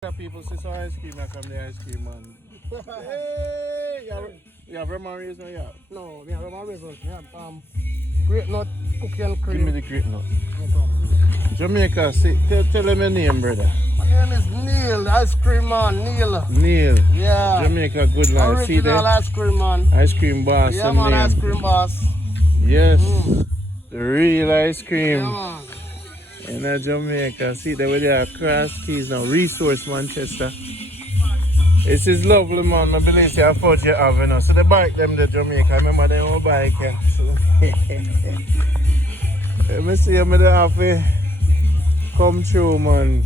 People see some ice cream from the ice cream man. Hey, you have rum and raisin or you have? No, we have rum and raisin. We have grape nut, cookie and cream. Give me the grape nut. No problem. Jamaica, tell them your name, brother. My name is Neil, ice cream man, Neil. Neil. Yeah. Jamaica, good life. Original See there? ice cream man. Ice cream boss. Yeah man, name. ice cream boss. Yes. The real ice cream. Yeah man. In Jamaica, see that with their cross keys now, Resource Manchester. This is lovely man, I believe I thought you have, you know. So the bike them the Jamaica, I remember them on bike here. So let me see them have to come through man.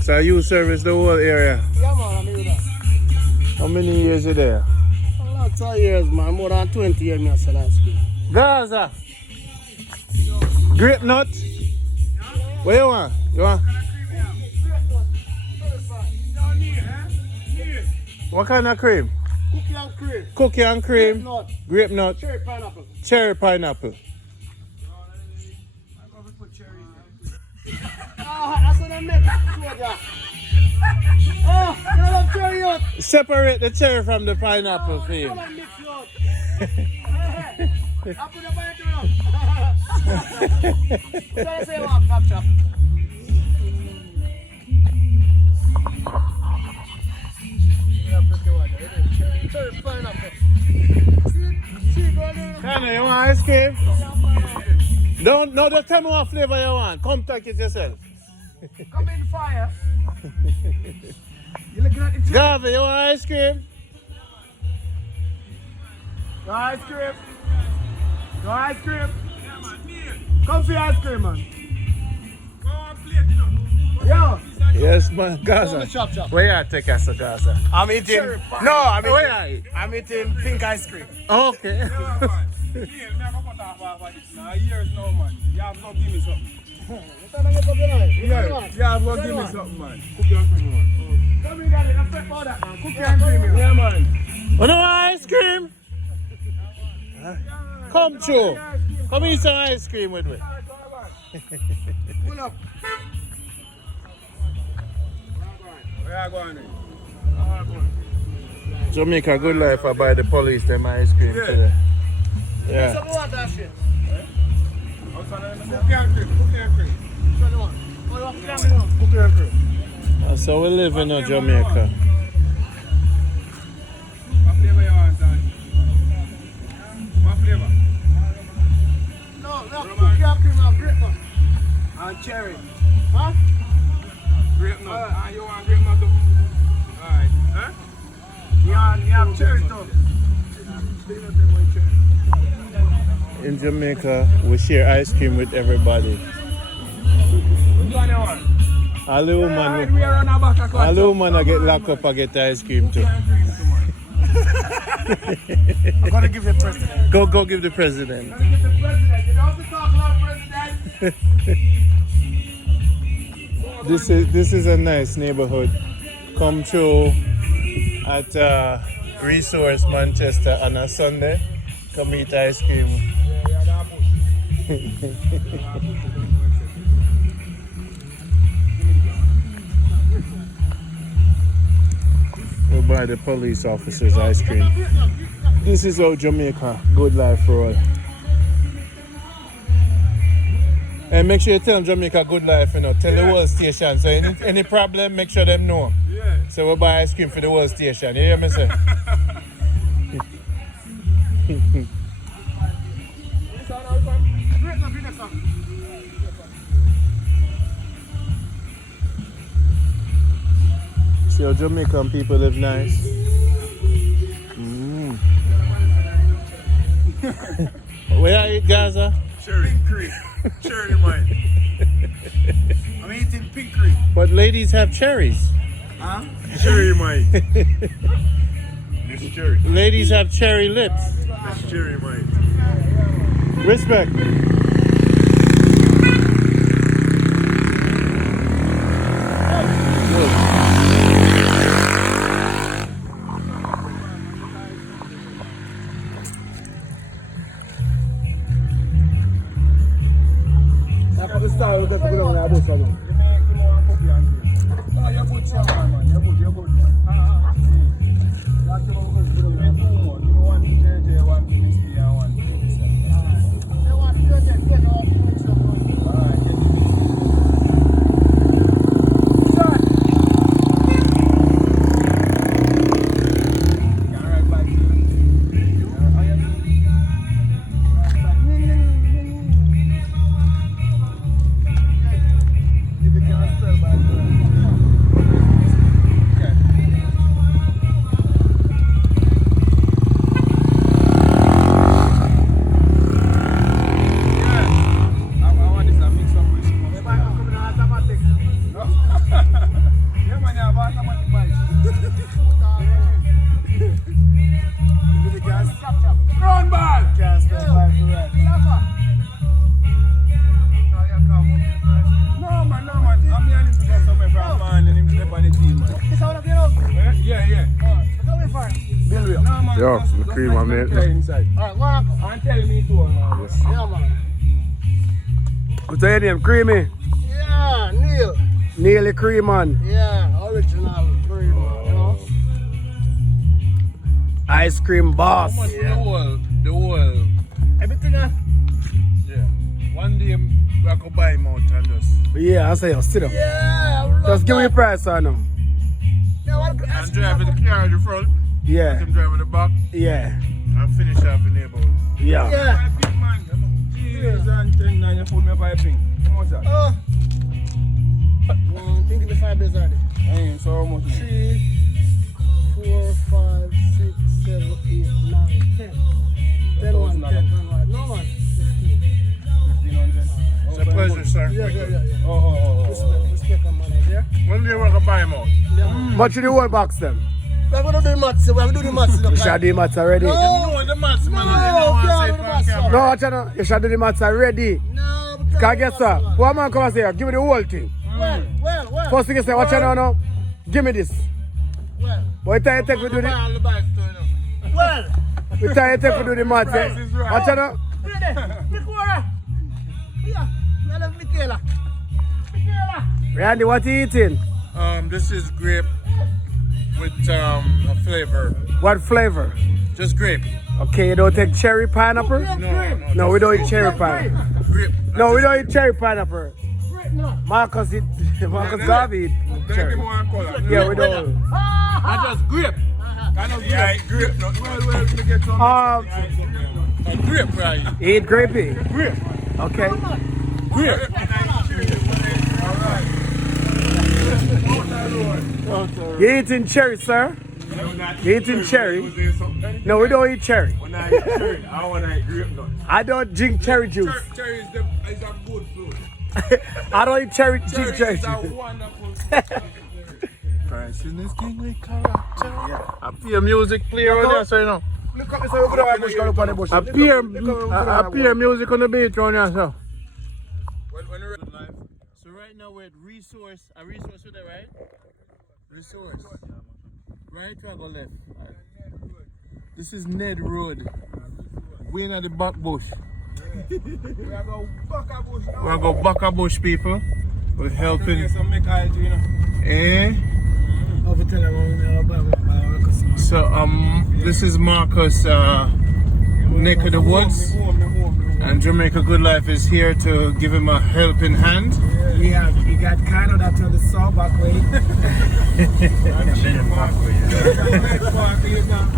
So you service the whole area? Yeah man, I'm here that. How many years are there? Lots of years man, more than 20 years me I sell ice cream. Gaza! Grape Nut? What you want? You want? What kind of cream? Cookie and cream. Cookie and cream. Grape nut. Grape nut. Cherry pineapple. Cherry pineapple. That's what I make. Oh, you love cherry out. Separate the cherry from the pineapple for you. I mix you out. I put the pineapple out. What do I say about capture? Cherry pineapple. Kanu, you want ice cream? Don't, no, just tell me what flavor you want. Come take it yourself. Come in fire. You looking at the Garvey, you want ice cream? No ice cream. No ice cream. Come for ice cream, man. Yo. Yes, man. Gaza. Chop, chop. Where you take us to Gaza? I'm eating. I'm eating pink ice cream. Okay. Years now, man. You have to give me something. You have to give me something, man. Cookie and cream, man. Come in, daddy. Let's prep all that, man. Cookie and cream. Yeah, man. You know ice cream? Come through. Come eat some ice cream with me. Pull up. Where are you going? Jamaica good life I buy the police them ice cream today. Yeah. Some more of that shit. Cookie and cream. Cookie and cream. Cookie and cream. That's how we live in Jamaica. What flavor you want, son? What flavor? No, cookie and cream and grape nut. And cherry. Huh? Grape nut. And you want grape nut too? Alright. Huh? You have cherry too. In Jamaica, we share ice cream with everybody. Which one you want? All the women, We are on a back of all the women I get locked up, I get ice cream too. I'm gonna give the president. Go give the president. I'm gonna give the president. You don't have to talk loud, president. This is a nice neighborhood. Come through at Resource Manchester on a Sunday. Come eat ice cream. We'll buy the police officers ice cream. This is how Jamaica, good life for all. And make sure you tell them Jamaica good life, you know. Tell the whole station. So any problem, make sure them know. Yeah. So we'll buy ice cream for the whole station. You hear me say? See how Jamaican people live nice. Where are you, Gaza? Cherry cream. Cherry mine. I'm eating pink cream. But ladies have cherries. Huh? Cherry mine. This cherry. Ladies have cherry lips. That's cherry mine. Respect. That's what the style of the No, you're good, man. You're good, man. That's the one who's good. You want to JJ, one to Misty, and one to Misty. They want to JJ, get off the mix up. Alright, get the Yo, the cream on it. Alright, and tell me too. Yeah, man. What's your name? Creamy? Yeah, Neil. Nearly cream man. Yeah, original cream, you know. Ice cream boss. The whole. Everything Yeah. One day we go buy him out and just. Yeah, I say, yo, sit up. Yeah, Just give me the price I know. And drive the car in the front. Yeah. Let him drive in the back. Yeah. And finish off the neighborhood. Yeah. Yeah. Cheese and 10 and you fool me piping. How much that? Think of the 5 days already. Hey, so how much? 3, 4, 5, 6, 7, 8, 9, 10. 10, 1, 10, 1. No, man. 15. 1500. It's a pleasure, sir. Yeah. Oh. Respect on money, yeah? When do you want to buy him out? Yeah. Much of the whole box then? We're going to do the maths. We're going to do the maths. You should do the maths already. No. No, the maths, man. No, I didn't want to say it can't on do the camera. No, watch out. You should do the maths already. No, Because guess what? One man come and say, give me the whole thing. Well. First thing you say, watch out now. Give me this. Well. What time you take to do the Well. What time you take to do the maths? Price is right. Watch out now. Randy, what you eating? This is grape with a flavor. What flavor? Just grape. Okay, you don't take cherry pineapple? No, we don't eat cherry pineapple. Grape. No, we don't eat cherry pineapple. Marcus Garvey eat cherry. Yeah, we don't. I just grape. Yeah, grape. Well, let me get some. Grape, right? You eat grapey? Grape. Okay. Grape. You eating cherry, sir? You eating cherry? No, we don't eat cherry. When I eat cherry, I want to eat grape nut. I don't drink cherry juice. Cherry is a good fruit. I don't eat cherry Cherry juice. is a wonderful fruit. Price in this king with character. I hear music play around there, so you know. Look up, so we go to bush, go up on the bush. I hear music on the beach around there, so. So right now we're at resource. A resource with it, right? Resource. Right or go left? This is Nedwood. We're in the back bush. We are going Baka Bush now. We're going to Baka Bush, people. We're helping. Some mythology, you know. Eh? Oh, So this is Marcus, neck of the woods, and Jamaica Good Life is here to give him a helping hand. Yeah, you got kind of that on the saw back way.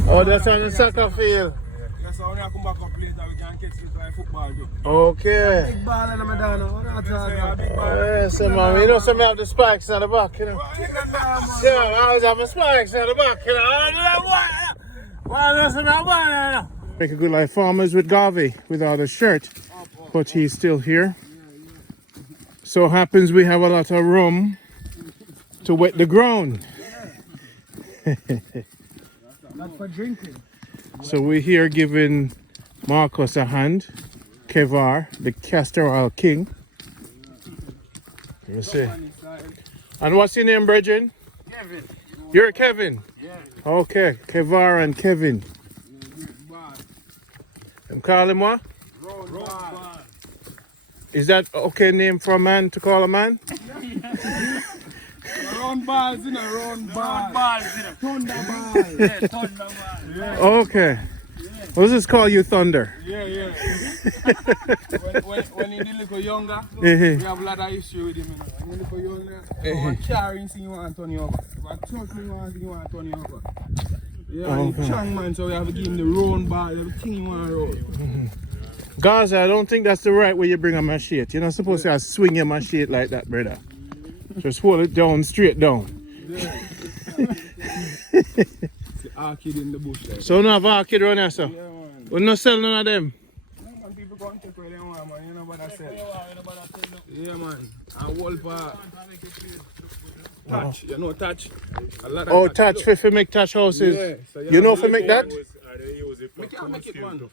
Oh, that's on the soccer field. That's how we come back up later. We can catch this by football too. Okay. Big ball in the Madonna. Yeah, so man, you know, some have the spikes on the back, you know. Yeah, I always have the spikes on the back, you know. Why doesn't that Make a Good Life Farmers with Garvey without a shirt, but he's still here. So happens we have a lot of room to wet the ground. Not for drinking. So we're here giving Marcus a hand, Kevar, the Castor Oil King. Let me see. And what's your name, Bridget? Kevin. You're Kevin? Yeah. Okay, Kevar and Kevin. Them call him what? Road. Is that okay name for a man to call a man? Round round balls in a round balls. Thunder ball. Yeah, thunder ball. Yeah. Okay. What's this call you Thunder? Yeah. when he little younger, we have a lot of history with him. When he little younger, what carrying thing you want to turn you over. What truck you want to turn you over. Yeah, he's strong man, so we have to give him the round ball, everything you want to roll. Gaza, I don't think that's the right way you bring a machete. You're not supposed to swing your machete like that, brother. Just hold it down, straight down. Yeah. Orchid in the bush. Like. So no have orchid around here, sir? Yeah, man. We not sell none of them. No, man, people go and take where they want, man. You know what I said? Yeah, man. And wolf touch. You know touch? A lot of touch if you make touch houses. Yeah. So you know if you make that? We can't make it, man.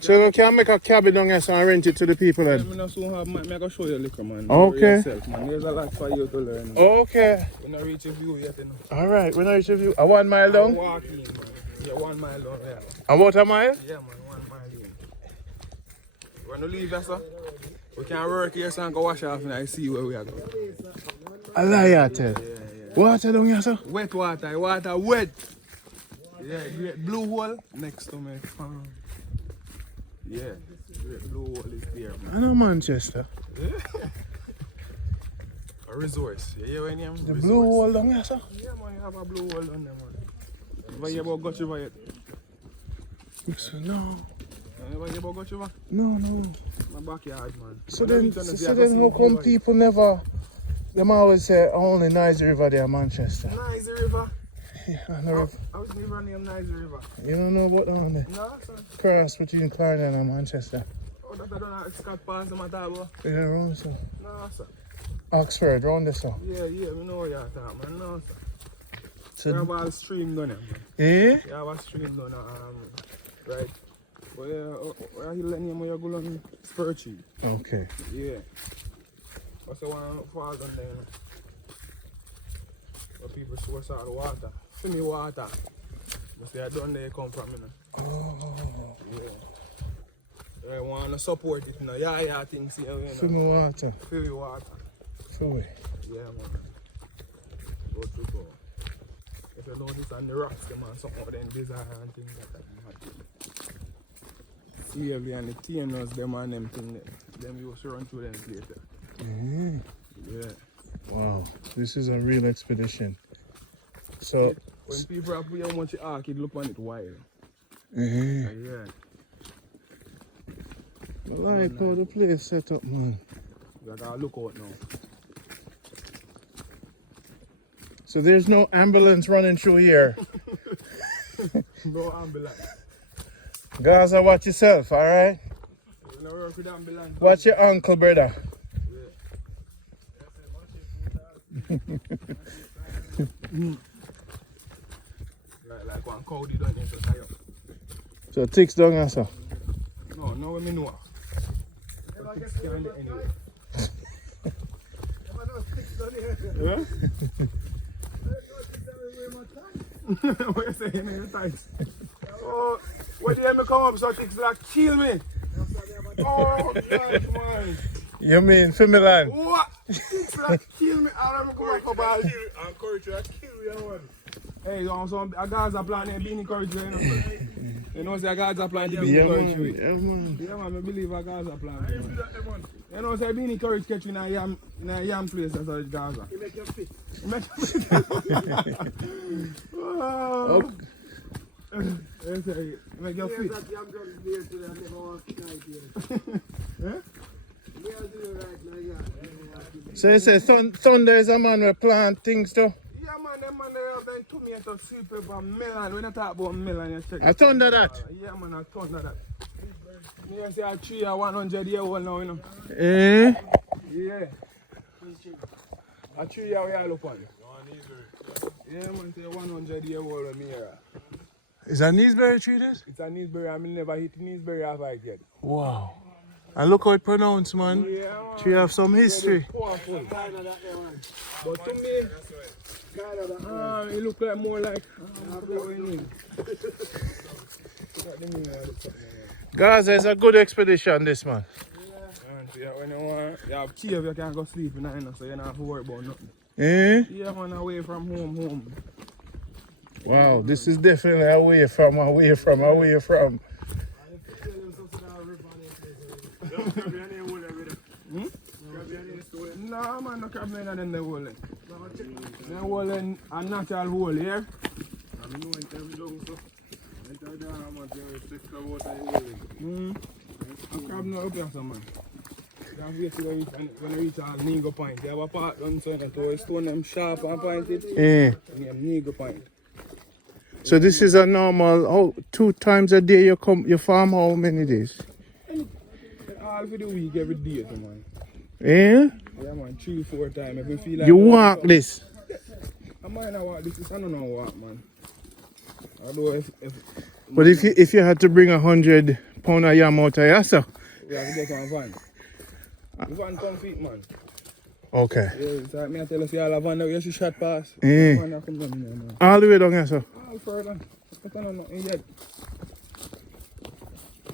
So you can make a cabin down here so I rent it to the people then? I'm going to show you a little, man. Okay. Yourself, man. There's a lot for you to learn. Okay. We're not reach a view yet, you know. Alright, we're not reach a view. A 1 mile down? Walking, man. Yeah, 1 mile down, yeah. About a mile? Yeah, man, 1 mile in. When we leave that, sir, we can work here so I can go wash off and I see where we are going. A liar, tell. Yeah. Water down here, sir? Wet water, water wet. Yeah, great blue hole next to me. Yeah, great blue hole is there, man. I know Manchester. A resource. You hear what I mean? The blue hole down here, sir? Yeah, man, you have a blue hole down there, man. Have you ever got you by it? No. Have you ever got you by? No. My backyard, man. So then how come people never... Them always say only Nice River there, Manchester. Nice River? Yeah, I know. I was never named Nice River. You don't know about the one there? No, sir. Cross between Clarendon and Manchester. Oh, that I don't know. Scott Pass them at all. Yeah, around so. No, sir. Oxford, round there, so. Yeah, we know what you're talking, man. No, sir. So You have a stream down there, man. eh? You have a stream down there, right? But yeah, where you letting him where you go on spur tree? Okay. Yeah. What's the one falls on there, you know? Where people source out the water. Fill me water. But they down there come from, you know. Oh. Yeah. You want to support it, you know. Yeah, things here, you know. Fill me water. Fill your water. Fill me. Yeah, man. Go through, go. If you notice on the rocks, them and something of them desire and things like that. Slavery and the TNOs, them and them things, them used to run through them later. Mm-hmm. Yeah. Wow, this is a real expedition. So when people are putting how much arc, it look on it wild. mm-hmm. Yeah. I like how the place set up, man. You gotta look out now. So there's no ambulance running through here. No ambulance. Gaza, watch yourself, alright? You know, work with ambulance. Watch your uncle, brother. Like one cow did on it, tie up. So ticks down here, sir. No, no when me know. But ticks behind it anyway. Yeah? What you saying in your tights? Oh, when the enemy come up, so ticks like kill me. Oh, God, man. You mean for Milan? What? Ticks like kill me. I don't come up for ball. I'm encouraged to kill you, man. Hey, so a guys are planning to be encouraged, you know. You know, say a guys are planning to be Yeah, encouraged. man. Yeah, man. Yeah, man, I believe a guys are planning. You know, say being encouraged catch you in a yam place as a Gaza. You make your fit. Make your fit. Oh. You say, make your fit. That yam drum is there today, I never want to try it. Huh? We are doing right now, yeah. So you say Thunder is a man who plant things too? Yeah, man, them man they have been tomato, sweet pepper, melon. When I talk about melon, you check. I Thunder that? Yeah, man, I Thunder that. You say a tree are 100 years old now, you know. Eh? Yeah. A tree are we all up on. Yeah, man, say 100 years old when me here. Is that Neesberry tree this? It's a Neesberry, I mean never hit Neesberry half I get. Wow. And look how it pronounced, man. Yeah, man. Tree have some history. Powerful. Kind of that there, man. But to me, Kind of that one. it look like more like Gaza is a good expedition, this man. yeah, when you want, you have cave, you can go sleep in night, so you don't have to worry about nothing. Eh? Yeah, man, away from home. Wow, this is definitely away from. Nah, man, no crab in them hole. Them hole in a natural hole here. I know in them long so. I tell you how much you take the water in hole. A crab not up here, so man. You can wait till when you reach Alligator Point. They have a part done so that you stone them sharp and pointed. Eh. And Alligator Point. So this is a normal. 2 times a day you farm. How many days? All for the week, every day, so man. Eh? Yeah, man, 3-4 times. If you feel like You walk this. I might not walk this. I don't know what, man. Although But if you had to bring 100 pound of yam out of yourself. we have to get one van. The van come fit, man. Okay. Yeah, so I tell us you all have van that you should shot past. Eh. Van that come down here, man. All the way down here, sir. All further. I don't know nothing yet.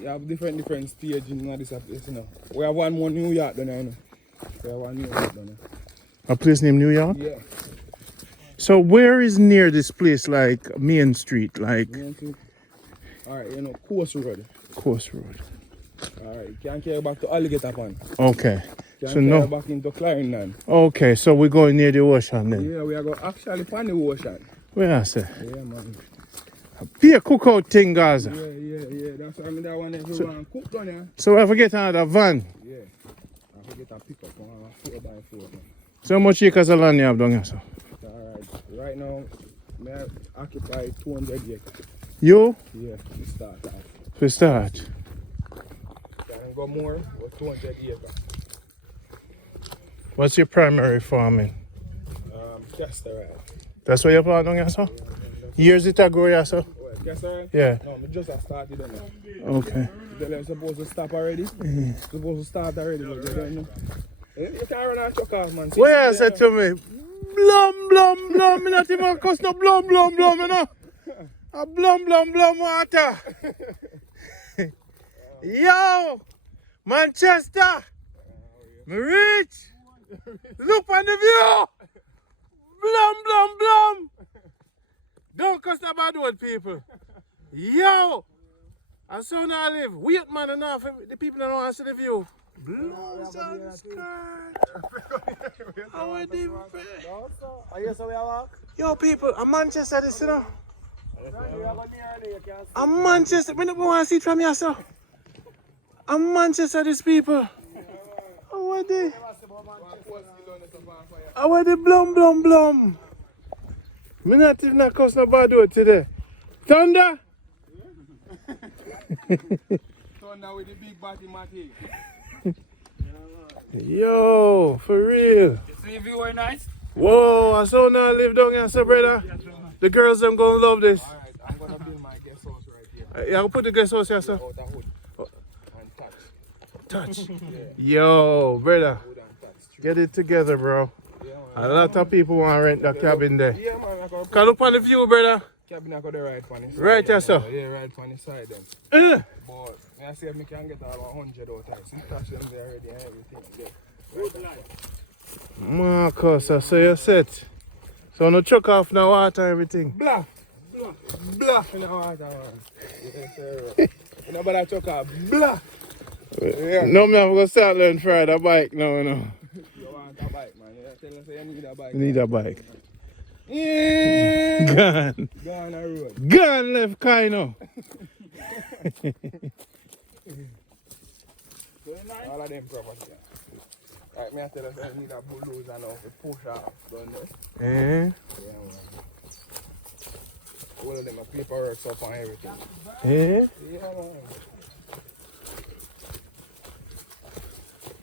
You have different stages in this place, you know. We have one more New York down there, you know. We have one New York down there. A place named New York? Yeah. So where is near this place, like Main Street, like Alright, you know, Coast Road. Coast Road? Alright, you can carry back to Alligator Point. Okay. You can So carry no. back into Clarendon. Okay, so we're going near the ocean then. Yeah, we are going actually find the ocean. Where I say? Yeah, man. Be a cookout thing, Gaza. Yeah. That's why I mean that one everyone cook down here. So I forget another van. Yeah. I forget a pickup on 4x4. Man. So how much acres of land you have down here, sir? Alright. Right now, I occupy 200 acres. You? Yeah, to start off. To start. Can go more, but 200 acres. What's your primary farming? Castor Oil. That's what you plant down here, sir? Years it ago, yeah, sir? What, Castor Oil? Yeah. No, I just started on it. Okay. They're supposed to stop already. Supposed to start already, but they don't know. You can't run a truck off, man. Where you said to me? Blum, blum, blum. Me not even cost no blum, blum, blum, you know? A blum, blum, blum water. Yo! Manchester! Me reach! Look on the view! Blum, blum, blum! Don't cost a bad word, people. Yo! And so now I live. Wait, man, enough. The people don't want to see the view. Blouse and skirt. How are they? Yo, people, I'm Manchester, this, you know. I'm Manchester. We don't want to see it from here, sir. I'm Manchester, these people. How are they? How are they? Blum, blum, blum. Me not even not cost no bad word today. Thunder? Thunder with the big body matty. Yo, for real. See if you were nice. Whoa, I saw now live down here, so brother. The girls them gonna love this. Alright, I'm gonna build my guest house right here. Yeah, I'll put the guest house here, sir. Out the hood. And touch. Touch. Yo, brother, Hood and touch. get it together, bro. Yeah, man. A lot of people want to rent the cabin there. Yeah, man. I got Can look on the view, brother. cabin I got the right on the side. Right here, sir. Yeah, right on the side then. Uh, But I see if I can get all 100 out of it. See, touch them there already and everything. Yeah. Marcus, I say you set. So no chuck off now water and everything. Bluff in the water, man. Yes, sir. You know about that chuck off? Bluff. Yeah. No, man, I'm going to start learning to ride a bike now, you know. You want a bike, man. You tell us you need a bike. You need a bike. Yeah. Gone. Go on the road. Gone left Kino. All of them property. Right, me I tell us I need a bulldozer now to push off down there. Eh? Yeah, man. All of them are paperwork up and everything. Eh? Yeah, man.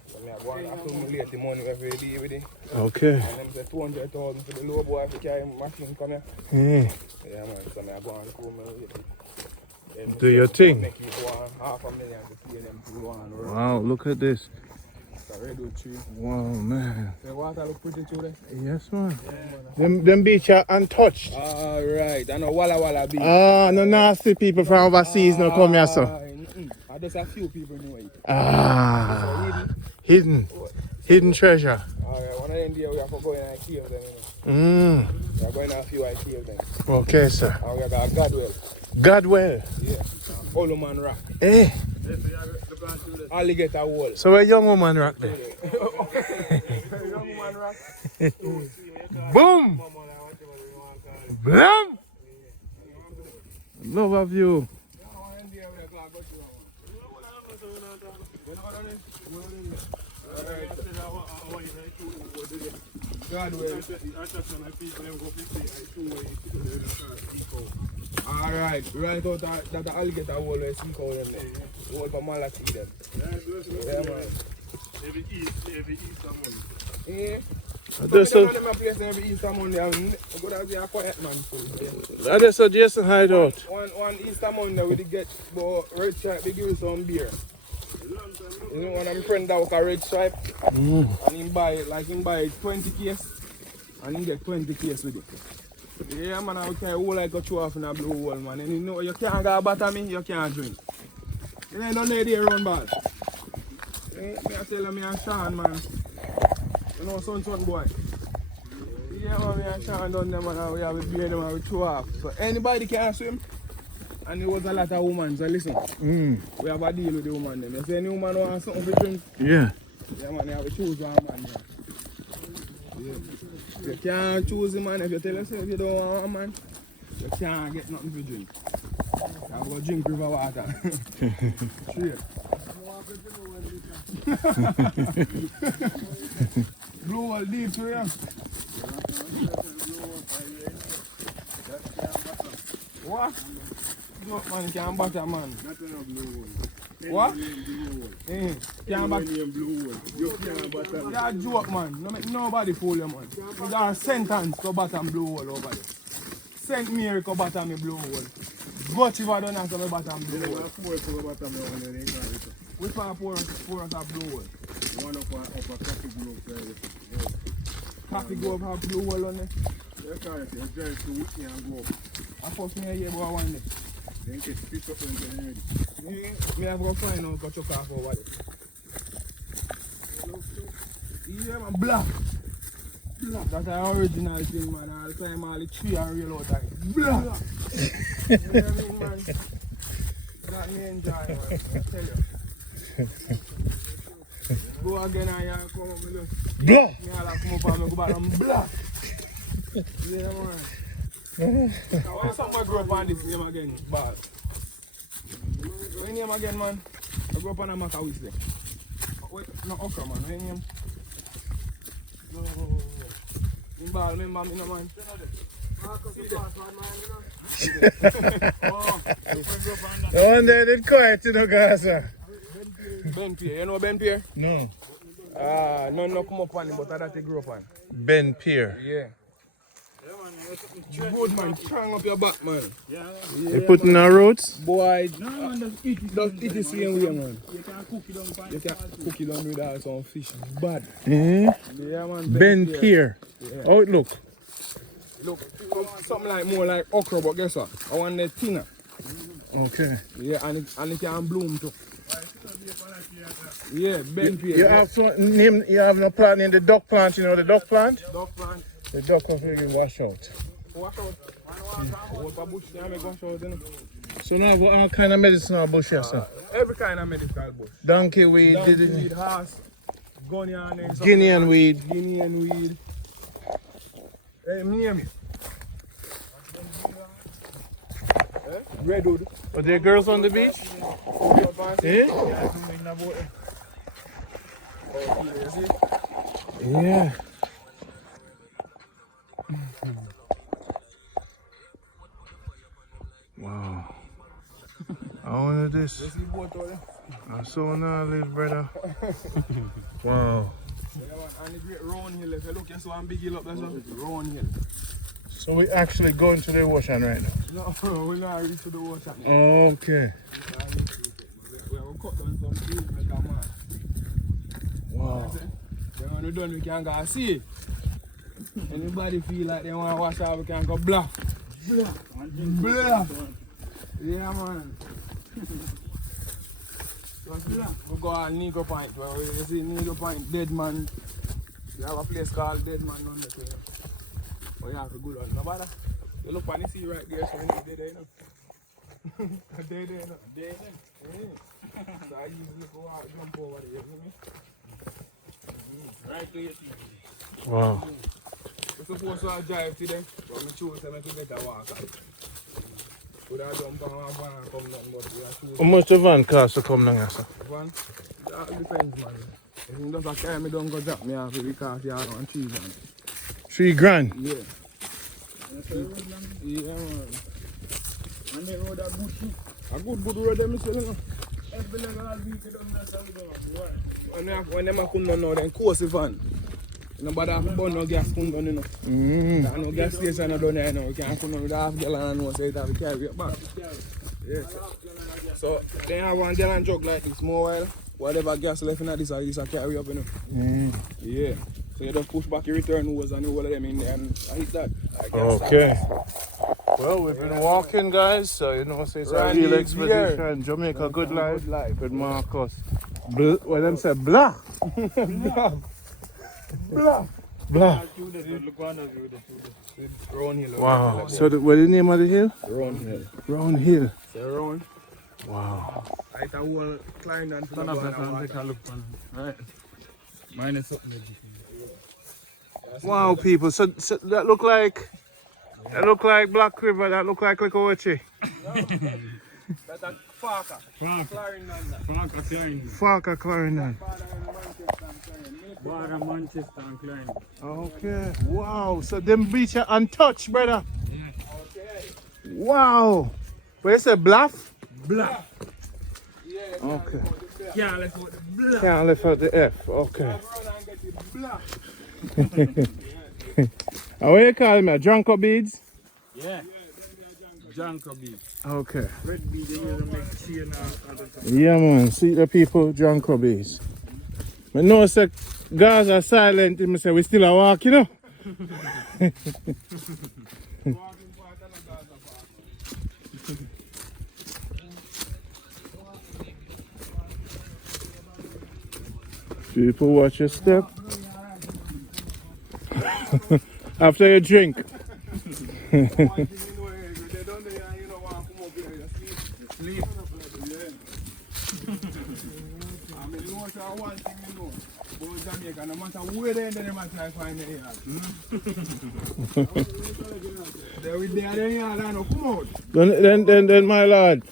So me I go and accumulate the money every day with it. Okay. And them say 200,000 for the low boy to carry machine come here. Eh. Yeah, man. So me I go and accumulate it. Then Do your thing. Make you go on $500,000 to pay them to go on work. Wow, look at this. It's a redwood tree. Wow, man. The water look pretty too there. Yes, man. Them beach are untouched. Alright, I know Walla Walla beach. Ah, no nasty people from overseas no come here, sir. Just a few people know it. Ah, hidden treasure. Alright, one of the end there we have to go in and kill them, you know. Mm. We are going to a few and kill them. Okay, sir. And we got Godwell. Godwell. Yeah. Oluman Rock. Hey. Alligator Wall. So a young woman rock there. Young woman rock. Boom! Blam! Love of you. Alright, right out that alligator wall where see cow them there. Wall for Malachi them. Yeah, man. Every Easter Monday. Yeah. That's So a, we don't have them place every Easter Monday and go down to a quiet man. that's a Jason hideout. One Easter Monday we did get red stripe, they give you some beer. You know, one of my friends that work a red stripe and he buy 20 case and he get 20 case with it. Yeah man, I would tell you who like got you off in a blue hole man. And you know you can't go butter me, you can't drink. You ain't done there run ball. Me I tell you me and Sean man. You know son boy. Yeah man, me and Sean done them and we have a beer them and we chew off. So anybody can swim. And there was a lot of women, so listen. We have a deal with the woman them. If any woman wants something to drink, Yeah. yeah man, you have to choose one man. Yeah. You can't choose a man if you tell yourself you don't want a man. You can't get nothing to drink. You have to drink river water. Straight. Blue all deep to you. What? Look man, can't butter man. Nothing of blue one. What? Blue one. Can't butter. Blue one. You can't butter. You're a joke man. No make nobody fool you man. You got a sentence to butter blue hole over there. Saint Mary to butter me blue hole. But if I don't have to butter blue hole. Which one pour us a blue hole? One of a coffee group. Coffee go have blue hole on it. You can't drive to Whitney and go up. I fuck me here boy one day. Then get picked up and get ready. Me have to find out got your car over there. Yeah man, black. Black. That's an original thing man. All the time all the tree are real out there. Black. You know what I mean man? That me enjoy man, I tell you. Go again and you come up with this. Blah! Me all come up and go back and black. Yeah man. Now something I grew up on this name again, ball. What name again man? I grew up on a maca with them. Wait, no okra man, what name? No. In ball, remember me no man? Marcus and Kevar, man, you know? No one there did quiet, you know, Gaza. Ben Pierre, you know Ben Pierre? No. No come up on him, but that they grew up on. Ben Pierre. Yeah. Good man, strong up your back man. You putting our roots? Boy, just eat the same way man. You can cook it down with some fish. Bad. Yeah man. Ben Pierre. Yeah. How it look? Look, something like more like okra, but guess what? I want the thinner. Okay. Yeah, and it can bloom too. Yeah, Ben Pierre. You have some name, you have no plant in the duck plant, you know the duck plant? Duck plant. The duck will really wash out. Wash out. What a bush, yeah, make wash out, you know. So now what all kind of medicinal bush here, sir? Every kind of medical bush. Donkey weed, Donkey weed, horse, Guinean weed. Guinean weed. Hey, name it. Redwood. Are there girls on the beach? Eh? Yeah. Wow. I wanted this. I saw now live, brother. Wow. And the great round hill. If you look, you see one big hill up there, so round hill. So we actually going to the ocean right now? No, we're not reach to the ocean. Okay. We have cut down some trees, make a man. Wow. Then when we're done, we can go see it. Anybody feel like they want to wash out, we can go bluff. Bluff. Bluff. Yeah, man. Just bluff. We go on Alligator Point. Where you see Alligator Point, dead man. You have a place called Dead Man on the thing. Oh, you have a good one. No matter. You look on the sea right there, so you know they're there, you know. They're there, you know. They're there. Yeah. So I usually go out, jump over there, you know me? Right to your feet. Wow. We're supposed to drive today, but I choose to make it better walk out. Could I jump on one van and come down, but we are choosing. How much the van cost to come down here, sir? Van? That depends, man. If you don't carry me down, go drop me off because you are on 3 grand. 3 grand? Yeah. Yeah, man. And the road are good too. A good road, them say, you know. Every legal week, you don't mess up with them. When them come down now, then course the van. Nobody have to burn no gas come down, you know. There's no gas station down there, you know. We can't come down with half gallon and no, so you have to carry it back. Yeah. So, they have 1 gallon jug like this, more while. Whatever gas left in this, I carry up, you know. Yeah. So you just push back your return hose and all of them in there and I hit that. Okay. Well, we've been walking, guys, so you know, so it's a real expedition. Jamaica, good life. With Marcus. What them say? Blah. Blah. Blah. Wow. So what's the name of the hill? Round hill. Round Hill. So round. Wow. I will climb down to the water. Right. Mine is something. Wow, people. So that look like Black River. That look like Ochi. That's a Farka. Farka Clarendon. Bar Manchester and Klein. Okay. Wow. So them beach are untouched, brother. Yeah. Okay. Wow. Where you say bluff? Bluff. Yeah. Okay. Can't let out the bluff. Can't lift out the F. Okay. What you call me? Drunko beads? Yeah. Junker beef. Okay. Red beef, they use to make chain and other stuff. Yeah, man. See the people, Drunko beads. I know say guys are silent. I say we still a walk, you know. People watch your step. After you drink. Jamaica, no matter where they end, they might try to find the yard. They will there, then yard, and come out. Then, my lord,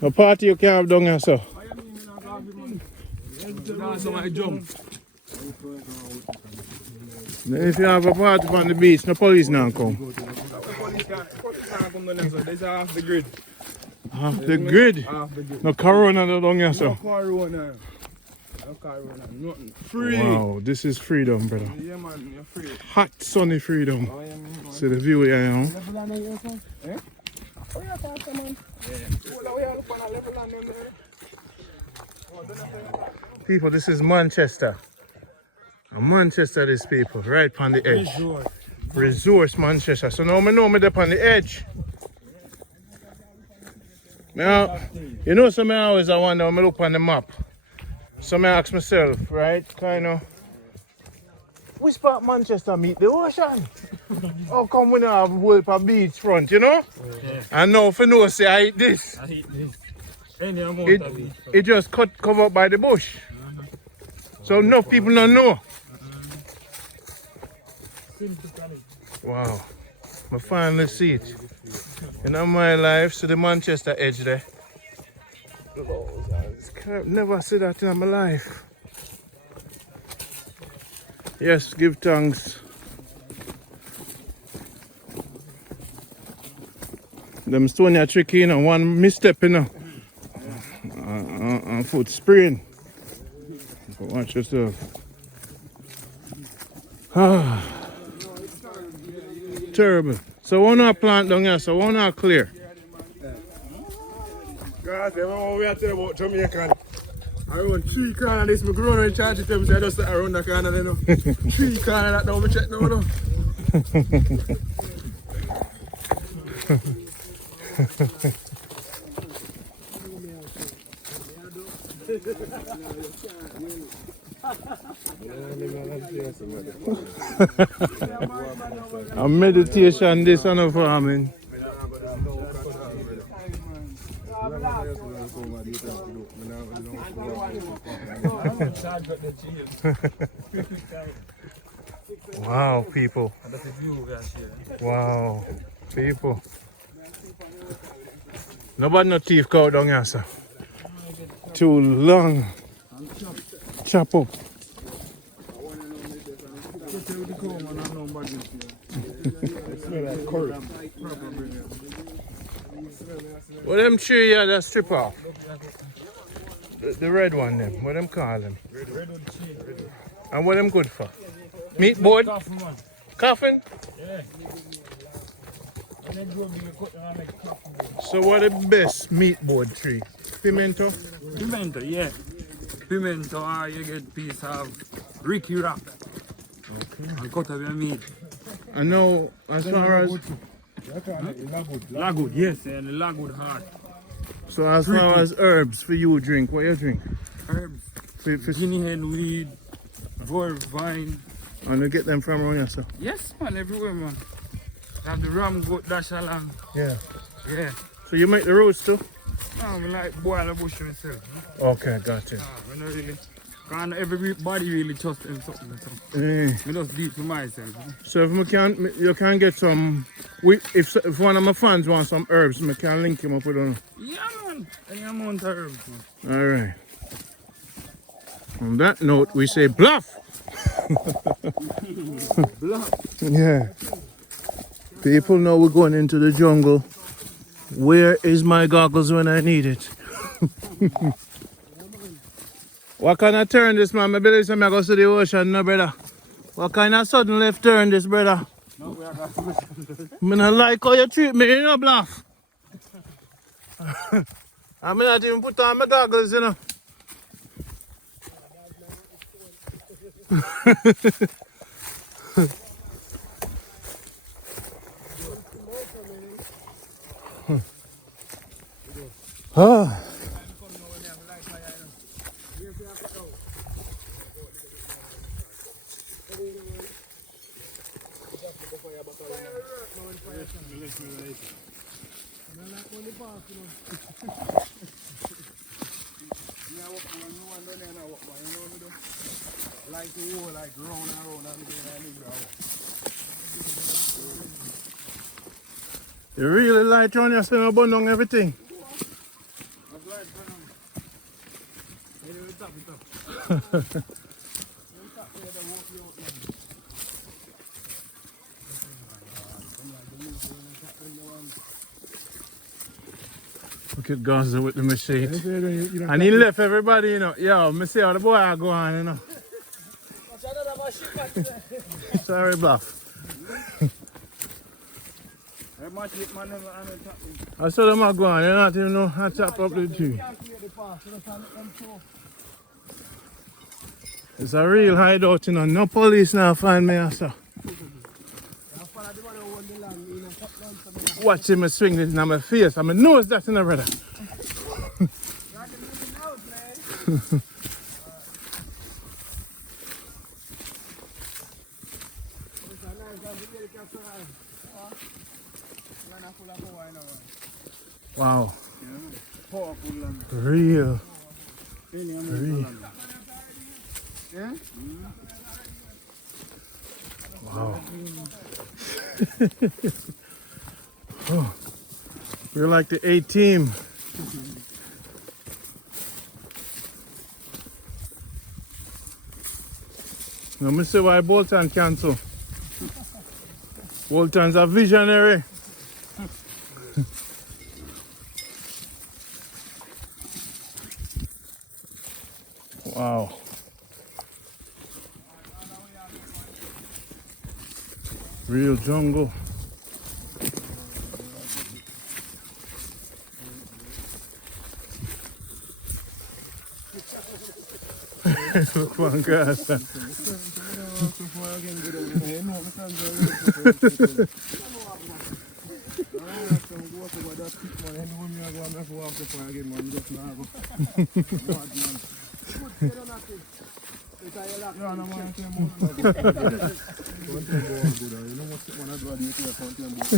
a party you can't have down here, sir. That's my jump. If you have a party on the beach, no police now come. Police can't come down here, sir. This is half the grid. Half the grid? Half the grid. No corona down here, sir. No corona. Nothing. Free. Wow, this is freedom, brother. Yeah, man, you're free. Hot, sunny freedom. Oh, yeah, man. See the view here, you know. Level land on your side? Eh? Oh, yeah, Pastor, man. Yeah. People, this is Manchester. Manchester, these people, right on the edge. Resource Manchester. So now I know me up on the edge. Now, you know, some I always wonder when I look on the map. So I ask myself, right, kind of, which part of Manchester meet the ocean? How come we don't have a whole beach front, you know? Yeah. And now if you know, say I eat this. I eat this. Any amount of beach. It just covered up by the bush. So enough people don't know. Wow. I finally see it. In my life, so the Manchester edge there. Never see that in my life. Yes, give thanks. Them stone are tricky, you know, one misstep, you know. Foot sprain. Watch yourself. Terrible. So one not plant down here, so one not clear. Guys, remember we are talking about Jamaican. Around 3 corners this, I go and charge it to them, so I just around the corner, you know. 3 corners that now, I check now, you know. A meditation, this and a farming. Wow, people. Wow, people. Nobody no teeth cow down here, sir. Too long. Chop up. What them tree here that strip off? The red one them. What them call them? And what them good for? Meat board? Coffin? Yeah. So what the best meat board tree? Pimento? Pimento, yeah. Pimento, you get piece of Ricky Rock. Okay. And cut up your meat. I know as far as Lagwood, yes, and the Lagwood heart. so as far as herbs for you drink, what you drink? Herbs, For guinea hen weed, vine. and you get them from around here, sir? Yes, man, everywhere, man. Have the ram goat dash along. Yeah. Yeah. So you make the roots too? No, I like boil the bush myself. Okay, gotcha. I not really. Can't everybody really trust in something. So. Eh. I just do it for myself. So if you can get some, if one of my fans wants some herbs, I can link him up with them. Yeah, man. Any amount of herbs, man. All right. On that note, we say bluff. Bluff. Yeah. People know we're going into the jungle. Where is my goggles when I need it? What kind of turn this, man? My belly say I go to the ocean, no, brother. What kind of sudden left turn this, brother? No, we are going I don't like how you treat me, you know, bluff. I'm not even put on my goggles, you know. Ah. You really light on your skin, burn down everything. Look at Gaza with the machete. And he left everybody, you know. Yo, me see how the boy are going, you know. Sorry, Bluff. I saw them are going, you're not even know how to chop up the tree. It's a real hideout, you know. No police now find me, sir. Watch him swing this in my face. I mean, nose that in the brother. Wow. Real. Real. Wow. Oh, we're like the A team. Let me see why Bolton cancel. Bolton's a visionary. Wow. Real jungle. Look one guy. Yeah, no man, you know what's the one I do to the fountain board.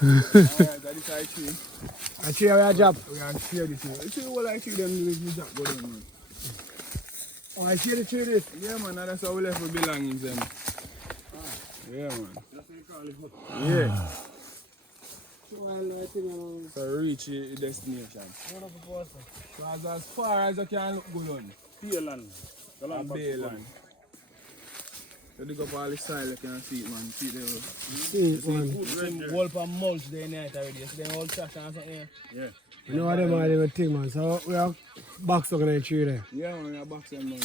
Alright, that is our tree. I share your job. We are share this here. You see what I see them with that go down, man. Oh, I share the tree this. Yeah man, and that's how we left with belongings then. Yeah man. Yeah. So reach the destination. So as far as I can look good on. Peeland. Bayland. So dig up all the style you can see it man. See it there. See it, man. Some wolf and mulch there in night already. See them old trash and something here? Yeah. You know what them are them thing, man. So we have box on the tree there. Yeah man, we are box them down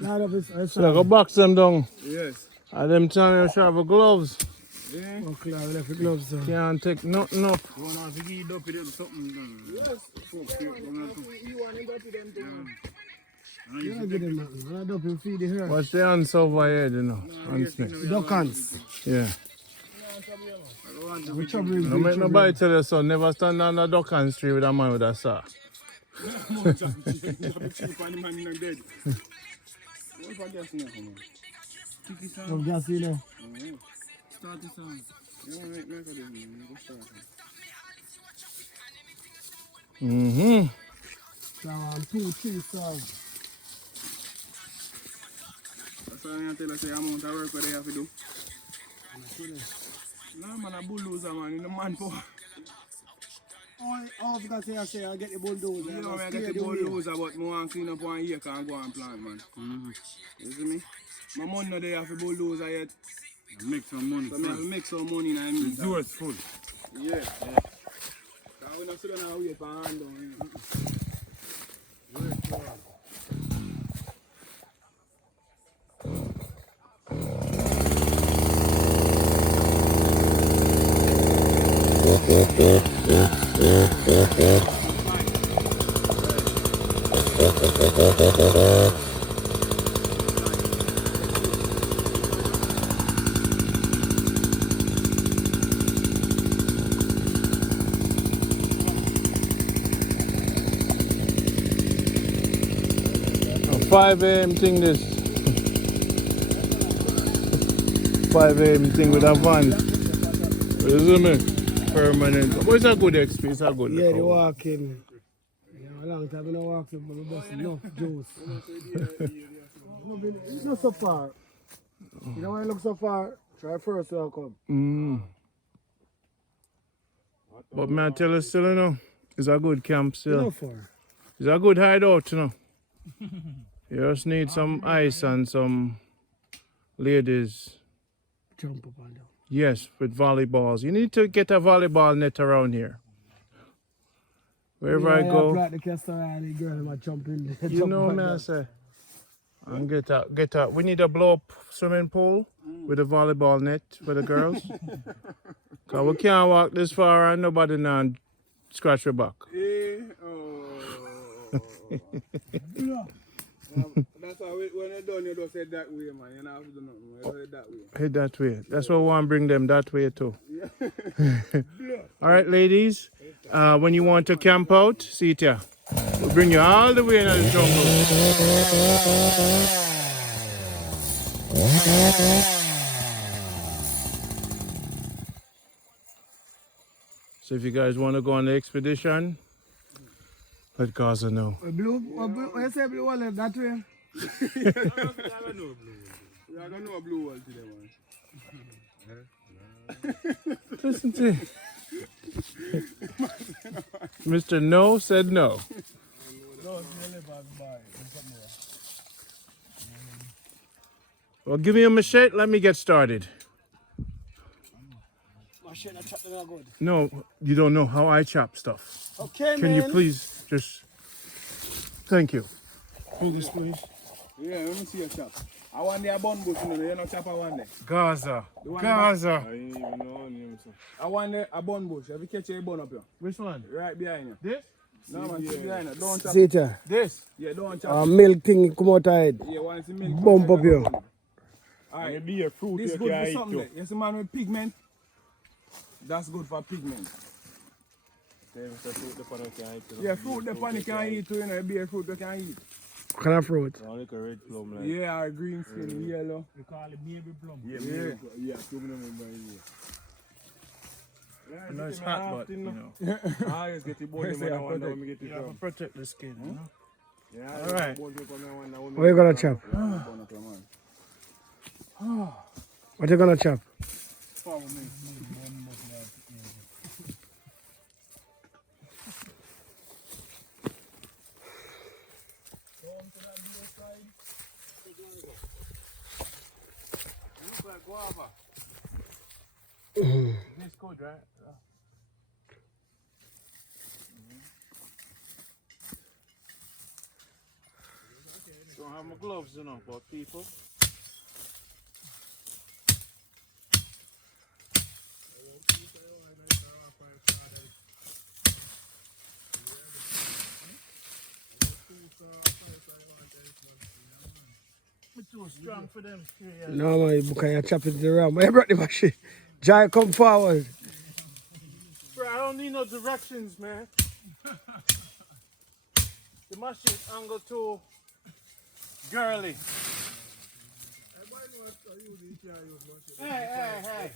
now. Line up his So I go box them down. Yes. And them trying to have gloves. Yeah. Oh, clear, we left the gloves so. Can't take nothing up. You want to heat up with something? Yes. You want to go to them too. You don't get them nothing. When I dump him feed the hair. Watch the hands over here, you know. Hands next. Duck hands. Yeah. We trouble him. Don't make nobody tell your son never stand on the duck hands tree with a man with a saw. Of gas in there. Start the song. Mm-hmm. So 2, 3 songs. That's why I tell us the amount of work what they have to do. No man, a bulldozer man, in the man for. Oh, because I say I get the bulldozer. You know, I get the bulldozer, but I want to clean up 1 acre and go and plant, man. You see me? My money not there for bulldozer yet. Make some money. So I have to make some money in the meantime. Resourceful. Yeah. Because we don't sit down and wait for hand down. A 5 a.m. thing this. 5 a.m. thing with a van. You see me? Permanent. But it's a good experience, a good Yeah, look the out. walking. Yeah, a long time I don't walk, but we just enough juice. It's not so far. You know when you look so far, try first to come. Mm. But man, I tell you still, you know, it's a good camp still. Not far. It's a good hideout, you know. You just need some ice and some ladies. Jump up and down. Yes, with volleyballs. You need to get a volleyball net around here. Wherever I go, Like the Castor Oil girl, I'm jumping. you know me, I say. And get out. We need a blow-up swimming pool with a volleyball net for the girls. Because we can't walk this far and nobody now scratch your back. Yeah. Oh. That's how when you're done, you just head that way, man. You don't have to do nothing. You head that way. Head that way. That's why we want to bring them that way too. All right, ladies. When you want to camp out, see it here. We'll bring you all the way into the jungle. So if you guys want to go on the expedition, let Gaza know. Blue, what you say blue wallet that way? I don't know a blue wall today, man. Listen to it. Mr. No said no. Well, give me a machete. Let me get started. Machete chop them are good. No, you don't know how I chop stuff. Okay, Can you please just... Thank you. Hold this, please. Yeah, let me see your chop. I want the bun bush, you know, you're not chop I want there. Gaza. one Gaza. I ain't even know him. I want a bun bush. Have you catch a bun up here? Which one? Right behind you. This? No, man, sit behind you. Don't chop. See it here. This? Yeah, don't chop. Milk thing come out head. Yeah, want some milk. Bump up here. Alright. Maybe a fruit This you good can for eat something. too. There. You see man with pigment? That's good for pigment. fruit the pan can eat. Yeah, fruit the pan you can eat too, you know, beer fruit you can eat. What kind of fruit? Like a red plum, like. Yeah, or green skin, yellow. We call it baby plum. Yeah, two minutes by I know it's hot, but, you know. I always get the bone when I want to get it You have to from. protect the skin, you know? Yeah, Alright. What you gonna chop? What you gonna chop? Follow me. Guava. This good, right? Don't have my gloves, you know, but people. I'm too strong for them. No man, because you're chopping the ram. I brought the machine. Jai, come forward. Bro, I don't need no directions, man. The machine angle too girly. Hey.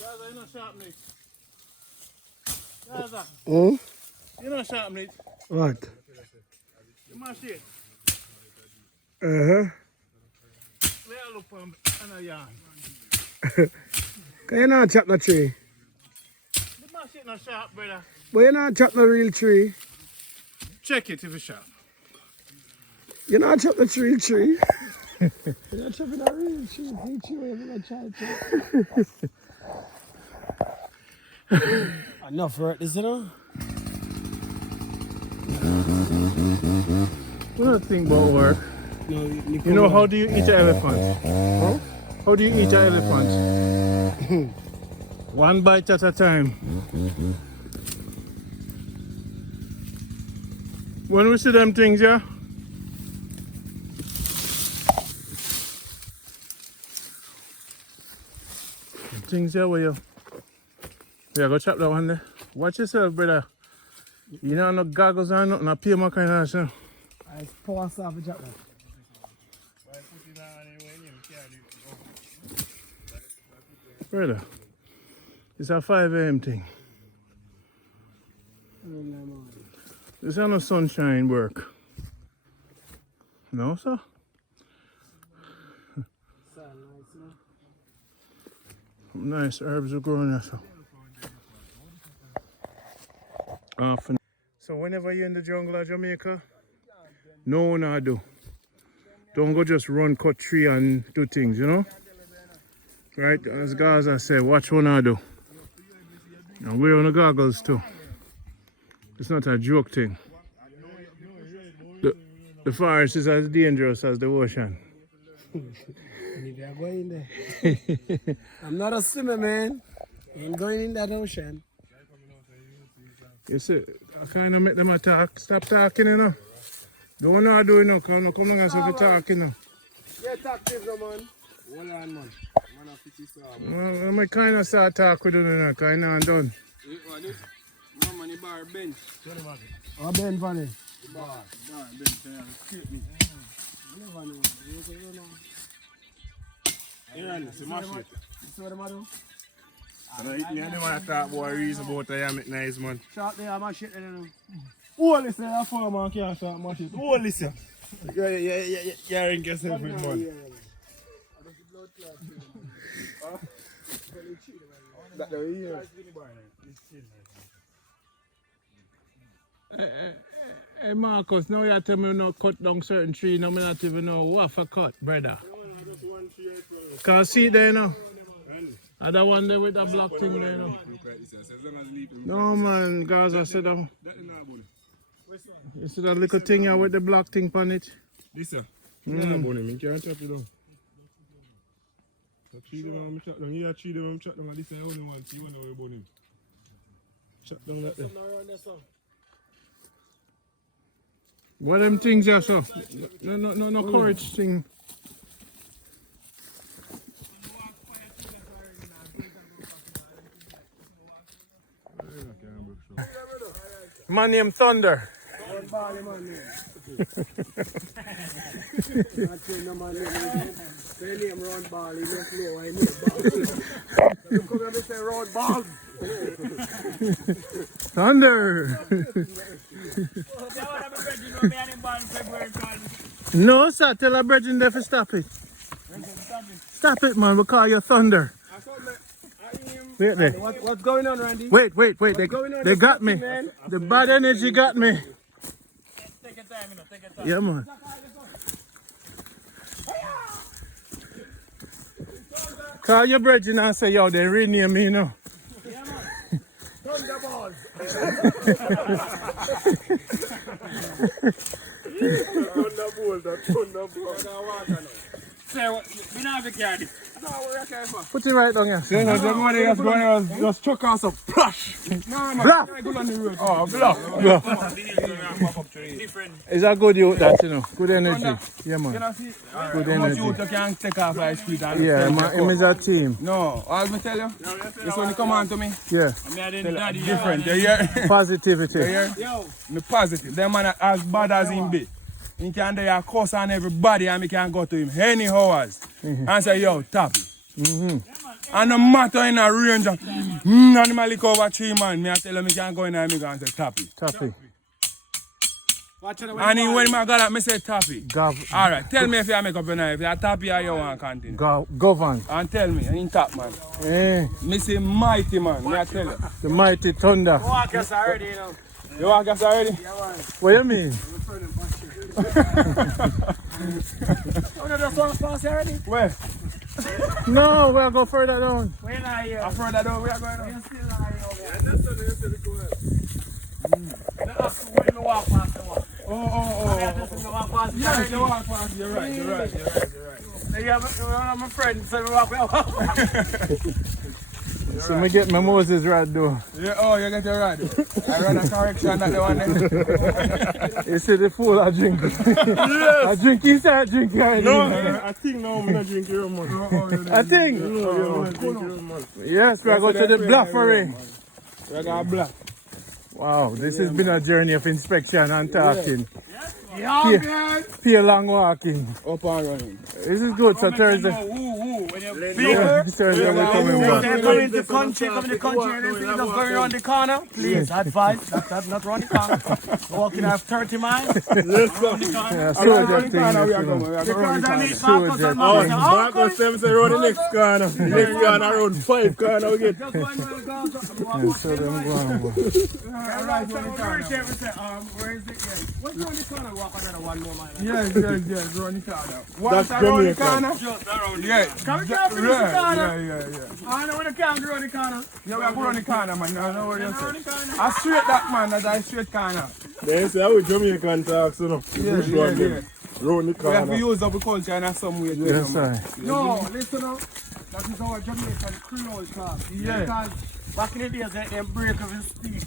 Gaza, you know sharp meat. Gaza, Hmm? you know sharp meat. What? The machine. Uh-huh. Let her look for him and a yarn. Can you not chop the tree? The machine not sharp, brother. But you not chop the real tree. Check it if it's sharp. You not chop the real tree. You're not chopping the real tree. Real tree, you're gonna try to chop. Enough for it, is it not? We don't think about work. No, You know, how do you eat an elephant? Huh? How do you eat an elephant? One bite at a time. When we see them things, yeah? Things there where you... Yeah, go chop that one there. Watch yourself, brother. You know, no goggles or nothing, no pay my kind of shit. I pour us off a chop that. Brother, it's a 5 AM thing. This is no sunshine work. No, sir? Nice herbs are growing there, so. So whenever you're in the jungle of Jamaica, no one I do. Don't go just run, cut tree and do things, you know? Right, as Gaza said, watch what I do. And wear on the goggles too. It's not a joke thing. The forest is as dangerous as the ocean. I'm not a swimmer, man. Ain't going in that ocean. You see, I kind of make them attack. Stop talking, you know. Don't know how to do it now. Come along and stop talking now. Yeah, talk to him, man. Hold on, man. Well, I kind of start talk with you now, kind of done. What this? Mama, the bar bench. Oh, Ben Fanny. Bar bench. Skip me. Yeah, smash it. See what I'm doing? And I don't want to talk about a reason about I am nice, man. Shot there, I'm shit there. Oh, listen, I found man can't shot my shit. Oh, listen. Yeah, in case of it, man. That the way here. Hey Marcus, now you tell me not cut down certain tree, no me not even know what for cut, brother. Can I see it there now? Other one there with the black thing there now. No man, guys, I said you see that little thing here with the black thing on it? This sir. You can't chop it down. So tree them and chop down. Here tree them and chop down. This is the only one. See one how we burn him. Chop down that there. What them things here, so? No courage thing. Man named Thunder. Thunder. No, sir. Tell a brethren there to stop it. Stop it, man. We call you Thunder. Wait there. What's going on, Randy? Wait. They got me. The bad energy got me. Take your time, take your time. Yeah, man. Call your brethren and say, yo, they rename me, you know. Yeah, man. Thunderballs. Say what? We not have a cardi. Put it right down here. Then the money that's going on just chuck us a plush. No, man. Bluff. Go on the road. Oh, bluff. Different. It's a good youth that, you know. Good energy. Yeah, man. Can I see? Good How much energy. you can take off by street and Yeah, him is a team. No, all me tell you, this when you come on to me, Yeah. different. You hear? Positivity. You hear? Me positive. Them man as bad as him be. He can do a curse on everybody and me can go to him any hours and say, yo, tap it. And no matter in a range of animal lick over 3 man, me I tell him me can go in and me go and say tap it. Tappy. And he, when I got that, me say tap it. Alright, tell me if you make up your knife, if you tap it or you want to continue. Govern. And tell me, in tap man. Eh, Me say mighty man, me I tell you. the mighty Thunder. Walk us already, you know. You want gas already? What you mean? Oh, no, that's one fast already? Where? No, we'll go further down. When are you? I further down, we are going on. You're still lying over there. When we walk past the walk. Oh. We walk past the Yeah, you walk past, you're right. So you have one of my friends, so we walk. So me get my Moses right though. Yeah, oh, you get your rod. I run a correction that the one there. You see the fool I drink. I drink, he said I drink. No, I think now I'm not drinking your money. I think. Yes, we are going to the bluffery. We got black. Wow, this has been a journey of inspection and talking. Yeah, man. Pay long walking. Up and running. This is good, so Thursday. Yeah, Thursday we're coming back. Come in the country, and if you just go around the corner, please advise that's not round the corner. Walking at 30 miles. Yeah, soldier thing. Marcus them say round the next corner. Next corner around 5 corner we get. Yeah, so them go on. Where is it? What's round the corner? Walk another 1 more mile. Yes, round the corner. Once around the corner. Yeah. Come and jump in the corner. Yeah. I know when the camera around the corner. Yeah, we are going on the corner, man. I know what you say. I straight that man, that's a straight corner. They say how Jamaican talks, you know. Yeah. Round the We have to corner. use up the culture in some way. Yes, sir. No, listen up. That is our Jamaican Creole talk. Yeah. Because back in the days, they break of his speech,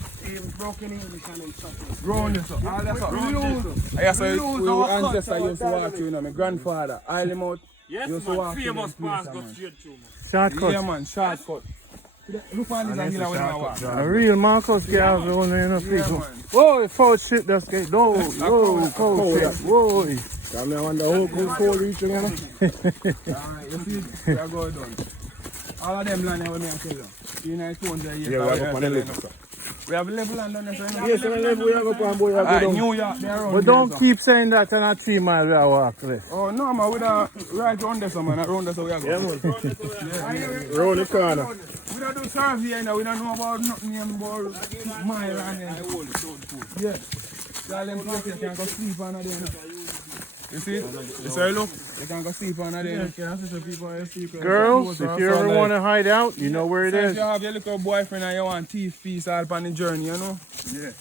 broken English and stuff. Round this up. All that's up. We lose. I say We lose we our ancestors culture, used to walk through, you know, my grandfather, Islemouth. Yes, used to man. walk through Famous them pass places, go man. straight through, man. Shortcut. Yeah, man, shortcut. Look on this angle when I walk. A real Marcus girl, the one in the Yeah, people. man. Whoa, foul shit, that's good. No, whoa, cold shit. Whoa. Come here, wonder how cold reaching, you know. Alright, you see, we are going down. All of them land here with me and tell you. You know, it's 200 years. Yeah, we have up on the level. We have level land on this. Yes, on the level we have up on boy, we have Alright, go down. New York, they're around But here, don't so. keep saying that on a 3 mile we are walk left. Oh, no, man, we don't right around this, man. Around this, we are going. Round the corner. We don't do survey now. We don't know about nothing about mile and then. Yeah. All them places you can go sleep on there. You see? You say look, you can go sleep on there. Girls, if you ever want to hide out, you know where it If is. you have your little boyfriend and you want teeth piece all on the journey, you know? Yeah.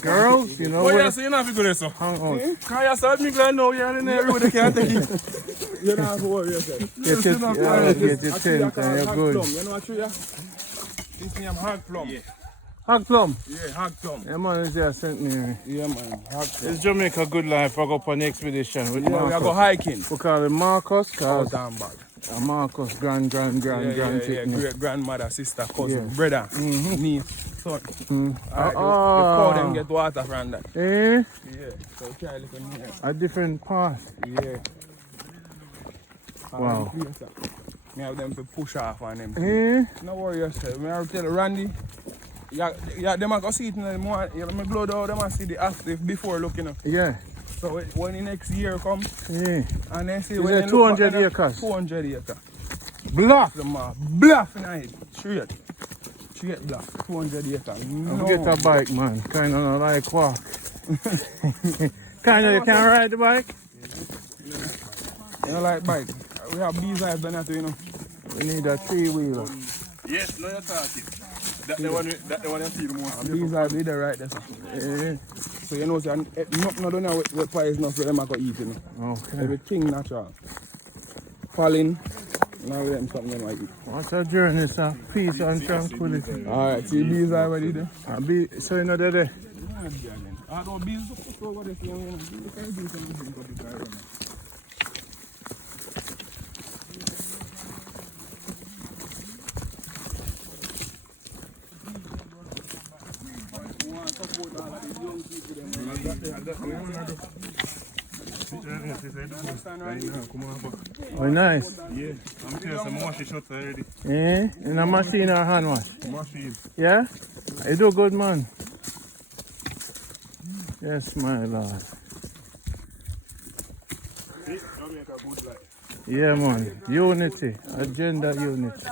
Girls, you know Oh, yeah, where so you're not good at so. hang on. Can you start me glad now you're in there, they can't take it. You don't have to worry yourself. Get your tent and you're good. You know what tree? This name hog plum. Yeah, Hog plum. hog plum. Yeah, man, it's just St. Mary. Yeah, man, hog plum. It's Jamaica good life. I go up on the expedition with Yeah, we Marcus. go hiking. We call him Marcus, Out cause and back. Marcus grand Great grandmother, sister, cousin, brother, niece, son. The cow them get water from that. Eh? Yeah, so try look in here. A different path. Yeah. Wow. Me have them to push off on them. Eh? No worry yourself. Me have to tell Randy. Yeah, them a go see it in the morning. Yeah, me blow down them and see the after before looking up. Yeah. So when the next year come, Yeah. and then see Is when it they look 200 back, acres? 200 acres. Bluff. The man bluff in it. Straight bluff. 200 acres. I'll get a bike, man. Kind of not like walk. Kind of you can ride the bike? You know, like bike. We have these eyes done that, you know. We need a 3-wheeler. Yes, no, you're talking. That the one you see the most. And these eyes they right there. So. Eh? So you know, so nothing done now with pies enough for them to eat, you know. Okay. Everything natural. Falling. Now we them something them might eat. What's a journey, sir? Peace and tranquility. Alright, see bees already there. So you know they're there? I don't bees over there. You can do something for the guy. Oh, nice. Yeah, I'm telling some wash shots already. Eh? In a machine or hand wash? Machine. Yeah? You do good, man. Yes, my lord. Jamaica good life. Yeah, man. Unity. Agenda unity.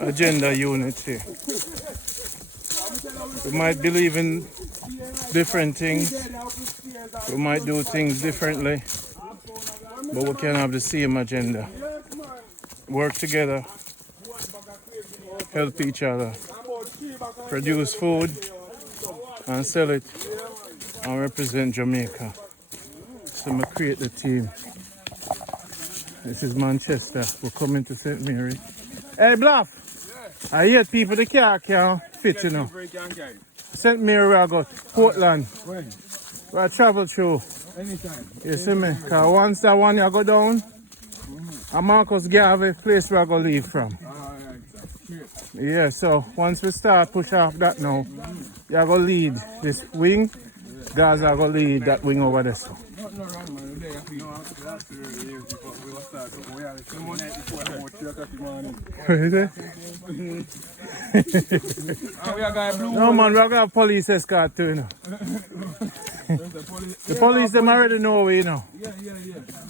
Agenda unity. We might believe in different things. We might do things differently. But we can have the same agenda. Work together. Help each other. Produce food and sell it and represent Jamaica. So we create the team. This is Manchester. We're coming to St. Mary. Hey, Bluff! I hear people the car can't fit, you know. St. Mary where I go. Portland. When? Where I travel through. Anytime. You see me? Because once that one you go down, and Marcus Garvey place where I go leave from. Yeah, so once we start push off that now, you go lead this wing. Guys are going to lead that wing over there. So. No man, we're going to have police escort too, you know. The police, them already know we, you know. Yeah.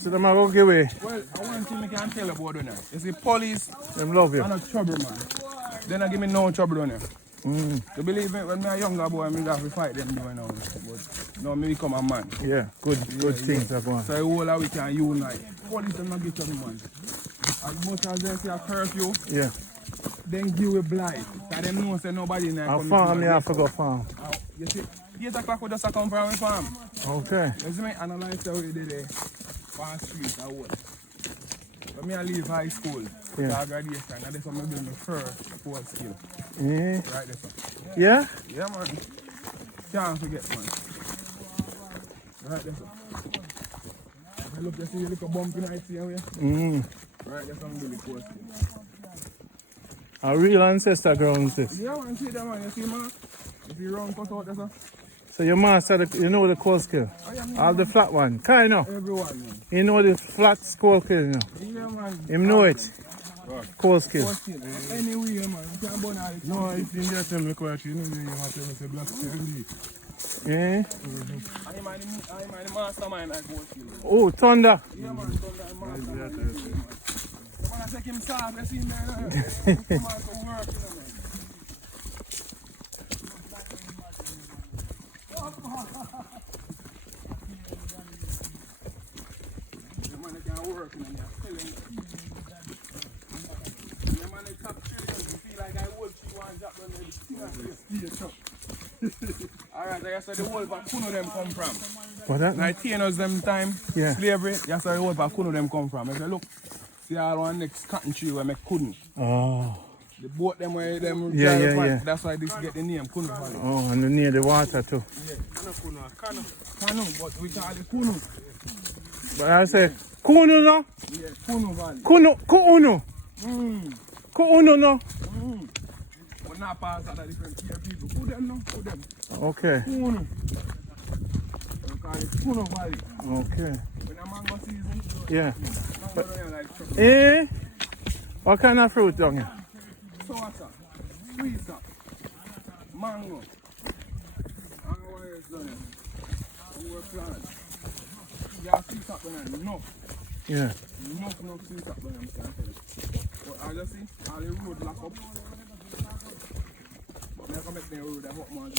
So them are going to give away. Well, I want thing I can tell about it now. You see, police, Them love you. I'm not trouble, man. They don't give me no trouble on you. You believe me, when I was a younger boy, I have to fight them doing now. But now I become a man. Yeah, good things are going. So the whole of we can unite. Police don't get trouble, man. As much as they say a curfew, Yeah. then give a blight. So them know say nobody in there. A farm, you have to go farm. You see, 8 o'clock we just come from a farm. Okay. You see me analyze how we did there. On street, I work. When I leave high school, Yeah. I graduation, and that's when I build my first sport skill. Yeah. Right there, sir. Yeah? Yeah, man. Can't forget, man. Right there, sir. Look, you see a little bump in right here. Right there, some really cool. A real ancestor grounds this. Yeah, man, see that, man. You see, man? You see round cut out there, sir? So you master you know the cold skill. All the flat one. Kind of. Everyone, man. You know the flat cold skill, you know. Yeah, man. Him know it. Cold skill. Anyway, man, you can burn all the No, if you get them required, you know, you have to say black tea. Yeah. I'm the mastermind at Gold Skill. Oh, thunder. Yeah, man, Thunder and mastermind. The man I take him soft, I see him there. Come on, to work, you know, man. The man that can work, you know, they're selling. The man that top trillion, you feel like I wolf, she wants up on the Alright, like I said, the wolf at Kunu them come from. What that? Like Thanos them time, Yeah. slavery, that's where the wolf at Kunu them come from. I say, look, see all one next cotton tree where make Kunu. Oh. The boat them where them Yeah, drive yeah, upon, yeah. that's why this get the name Kunu Valley. Oh, and near the water too. Yeah. Kanu, but we call it Kunu. But I say, Kunu no? Yeah, Kunu Valley. Kunu. Kunu no? We're not pass other different tier people. Who them no? Who them? Okay. Kunu. We call it Kunu Valley. Okay. When a mango season, Yeah. mango don't have like trouble. Eh? What kind of fruit down here? Sour, sweet, mango. And what else done here? We were planting. Yeah, sweet up banana, enough. Yeah. Enough sweet up banana, I'm saying. But I just see all the road lock up. But I can make the road a hot man.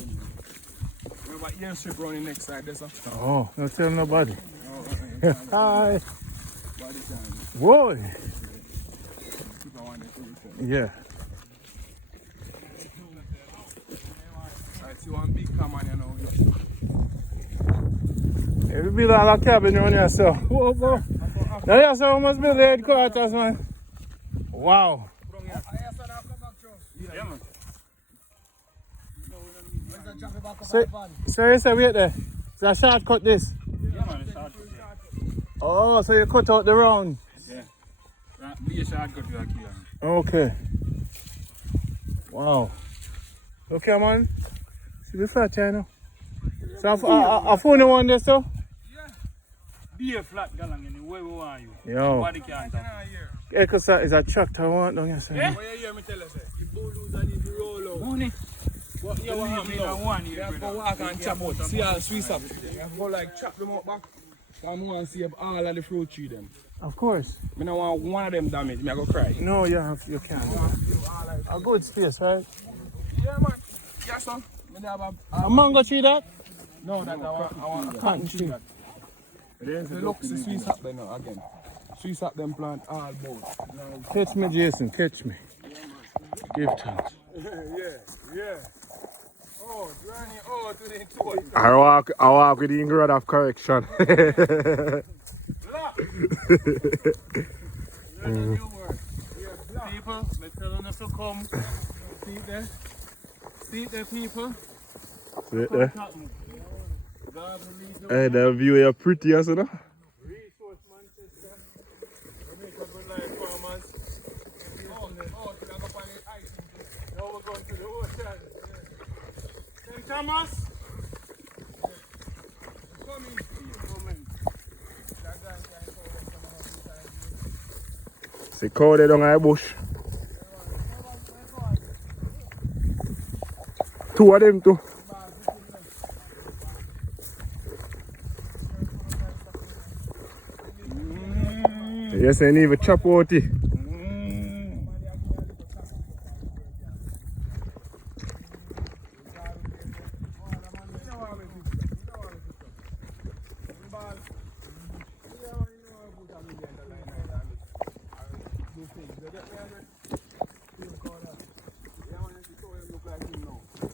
We have an airstrip running next side there, sir. Oh, don't tell nobody. Oh, Hi. by the time. Whoa. Keep on the road. Yeah. Right, see one big common, you know. It'll be like a cabin around here, so. Whoa, whoa. Now, yeah, so we must build the headquarters, man. Wow. Yeah, man. So you say, wait there. It's a shortcut, this. Yeah, man, it's hard to say. Oh, so you cut out the round. Yeah. Be a shortcut to a killer. Okay. Wow. Okay, man. See the flat channel. So I found the one there, so. Be a flat galang anyway, we want you. Yo. Nobody can talk. Because is a tractor one down here, sir. Yeah? What you hear me tell you, say? The bulldozer need to roll out. Money. What you want me now? You have to go walk and chop out. See how sweet up. You have to go like chop them out back. I want to save all of the fruit tree them. Of course. I don't want one of them damaged. I go cry. No, you can't. A good space, right? Yeah, man. Yes, sir. A mango tree that? No, that I want a cotton tree. The looks the sweet up there now again. Sweet up them plant all both. Catch me, Jason, catch me. Give thanks. Yeah. Oh, journey, oh, to the toy. I walk with the ingredient of correction. People, they're telling us to come. See there? See there, people? Right there. God will lead you. Hey, the view is pretty, as you know. Resource Manchester. Jamaica good life farmers. Oh, to go up on the ice. Now we're going to the ocean. St. Thomas. Come in. That guy can call them some of the time. See cow there down in the bush. Two of them too. Yes, I need a chop out it.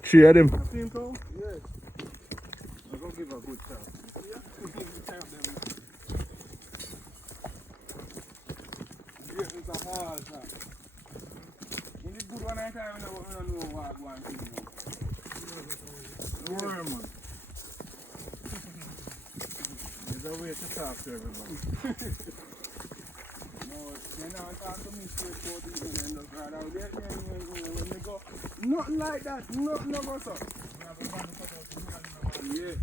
Three of them. Team cow? Yes. I'm going to give a good shot. It's a hard shot. In the good one I time, we don't know what one thing. Don't worry, man. There's a way to talk to everybody. No, you know, talk to me straight for the evening and look right out there. When they go, nothing like that. Nothing no go so. Yeah.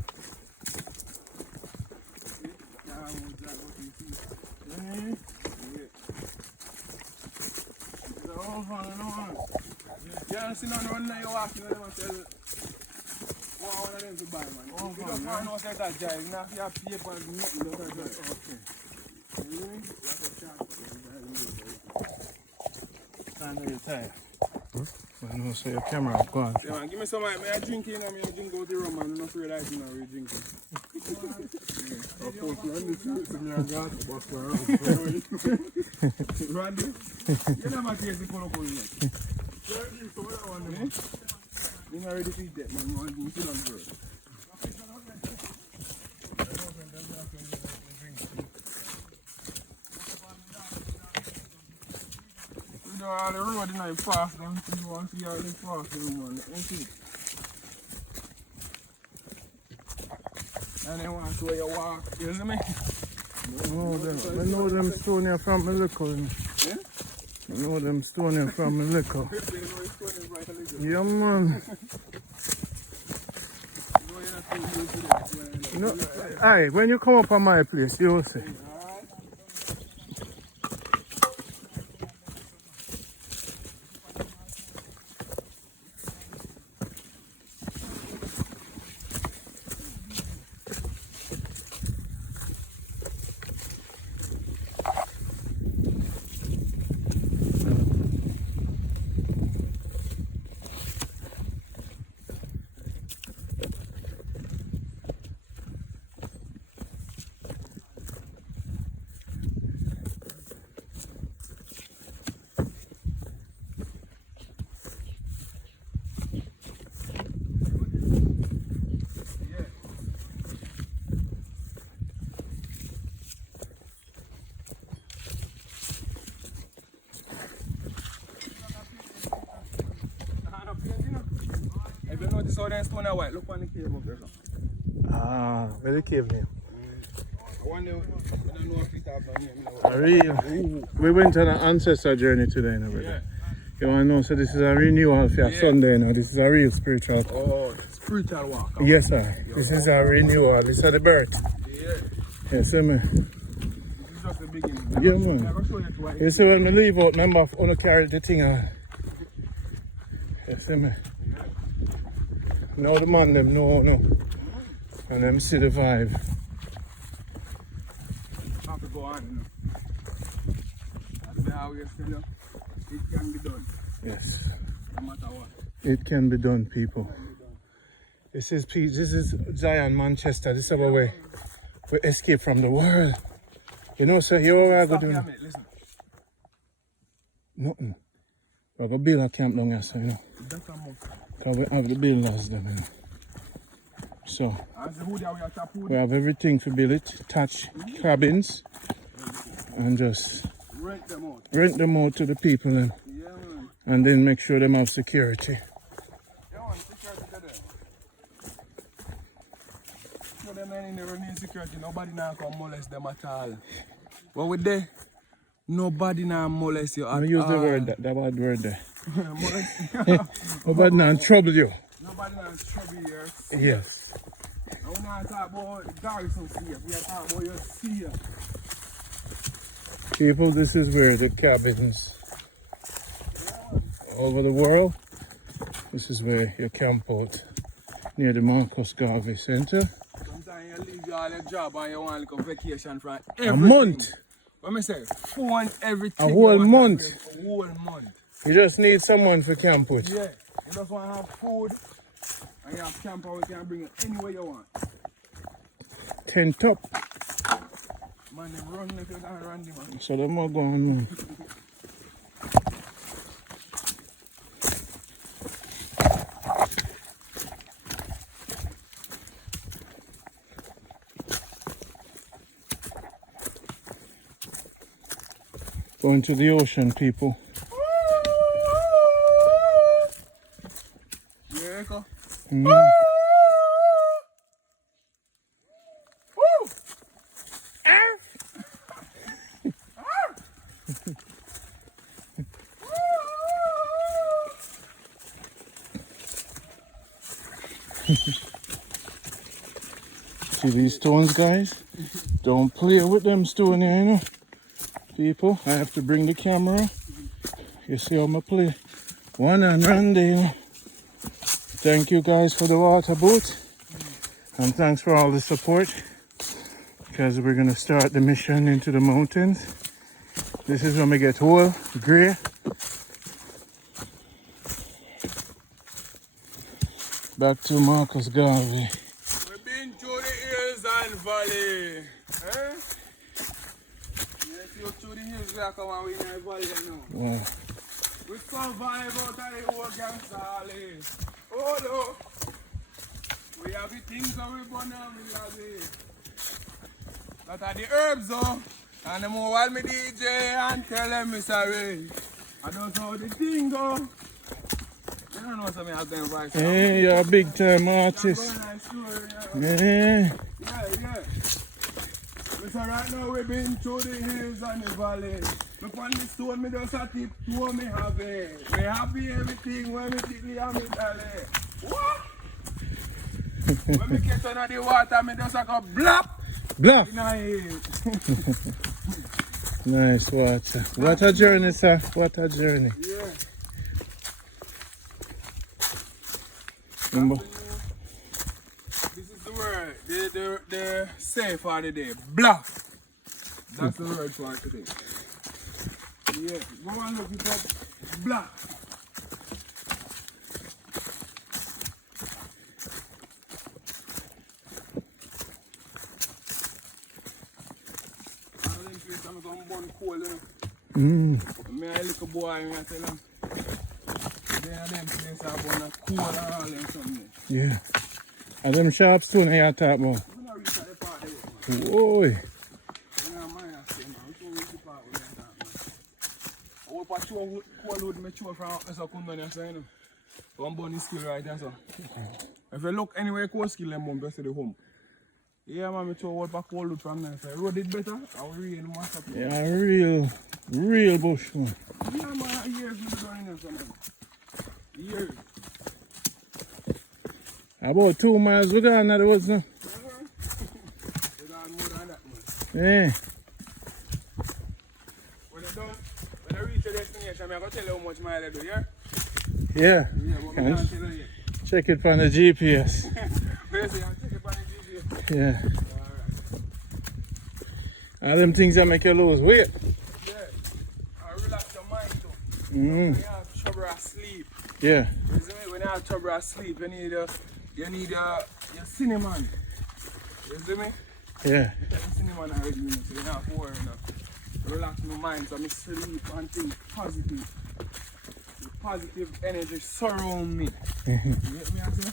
Yeah, see now run now you walking with them and tell one of them to buy, man. You don't find out that jive, you have to have paper and nothing like that. Okay. Time to retire. I know, so your camera gone. Yeah, man, give me some, man. I drink in and I drink out the rum, man. I'm not afraid I drink and we drinking. Of course, Randy, to me and God, boss around. Randy, you never taste the color for yet. You're not ready to eat that, man. You want to sit on the bird. All the road is not fast, man. You want to see how they fast, man. And they want to where you walk, you see me? I know them stone here from Melon. Yeah? I know them stone here from Melon. Yeah, man. No, aye, when you come up on my place, you will see. Notice how them stone are white. Look on the cave up there. Ah, where the cave name? One day, I don't know if it have a name. Real. We went on an ancestor journey today, no, brother. Yeah. You want to know, so this is a renewal for Sunday now. This is a real spiritual. Oh, spiritual walk. Yes, sir. This is a renewal. This is the birth. Yeah. Yes, sir, man. This is just the beginning. Yeah, man. You see, when we leave out, remember, I want to carry the thing on. Yes, sir, man. Now the man them know, no. And them see the vibe. Have to go on, you know. That's how we say, you know, it can be done. Yes. No matter what. It can be done, people. This is Zion, Manchester. This is our way. We escape from the world. You know, so here we are going to do. Nothing. We're going to build a camp down here, so, you know. Because we have the builders done, you know. So, we have everything to build it. Touch cabins. And just rent them out to the people. Then. Yeah, man. And then make sure them have security. Yeah, man, security there. So them men never need security. Nobody now can molest them at all. But with there, nobody now molest you at all. I use the word, that bad word there. Molest. Nobody now trouble you. Nobody now trouble you. Yes. And we not talk about garrison safe. We are talking about your safe. People, this is where the cabins all over the world. This is where you camp out near the Marcus Garvey Center. Sometimes you leave all your job and you want like a vacation from everything. A month. What I say? Phone, everything. A whole month. A whole month. You just need someone to camp with. Yeah. You just want to have food and you have camper. We can bring it anywhere you want. Tent up. Man, they run like you can't run them, man. So them are going now. Going to the ocean, people. Yeah, go. see these stones, guys? Don't play with them stones here, you know. People, I have to bring the camera. You see how I play. One and run there, you know. Thank you guys for the water boat. And thanks for all the support. Because we're going to start the mission into the mountains. This is when we get whole, grey. Back to Marcus Garvey. We've been through the hills and valley. Eh? Yes, you through the hills like come and we in the valley now. Wow. We survive out of the old gangster alley. Oh no. We have the things that we burn and we have it. That are the herbs though. And the more while me DJ and tell them me sorry. I don't know the thing though. You don't know something I've done right. Hey, you're a big time artist. Yeah. Yeah. So right now we've been through the hills and the valley. Look on the stone, me just a tip to me have it. We happy everything when me tickly and me tally. What? When me get under the water, me just a go blap. Bluff. Nice. Nice water. What a journey, sir. What a journey. Yeah. Remember? This is the word, the say for the day. Bluff. That's the word for today. Yeah, go and look it up. Bluff. I'm going to burn coal, you know. Me a little boy, me I tell him. Then them places are burn a coal and all them something. Yeah. Are them sharp stone here talk about? I'm not reach at the part there, man. Whoa. You know, man, I say, man, we can't reach the part where they talk, man. I hope I chew coal wood, me chew from so Kunu, you say, you know. One burn is skill right there, so. If you look anywhere, coal skill, them burn best to the home. Yeah, man, me chew what back coal wood from there. So I road it better, I will rain mass up. Yeah, real bush, man. Yeah, man, years we've been doing this, man. Years. About 2 miles we gone at the woods now. We got more than that, man. Yeah. When I reach the destination, I'm going to tell you how much mile I do, yeah? Yeah. Yeah, but I'm not telling you. Check it from the GPS. Basically, I'll check it on the GPS. Yeah. Alright. All them things that make you lose weight. Yeah. I relax your mind too. Mm. When you have trouble of sleep. Yeah. When you have trouble of sleep, you need your cinnamon. You see me? Yeah. You take the cinnamon already, you know, so you don't have to worry enough. Relax my mind so I sleep and think positive. The positive energy surround me. You get me, I say?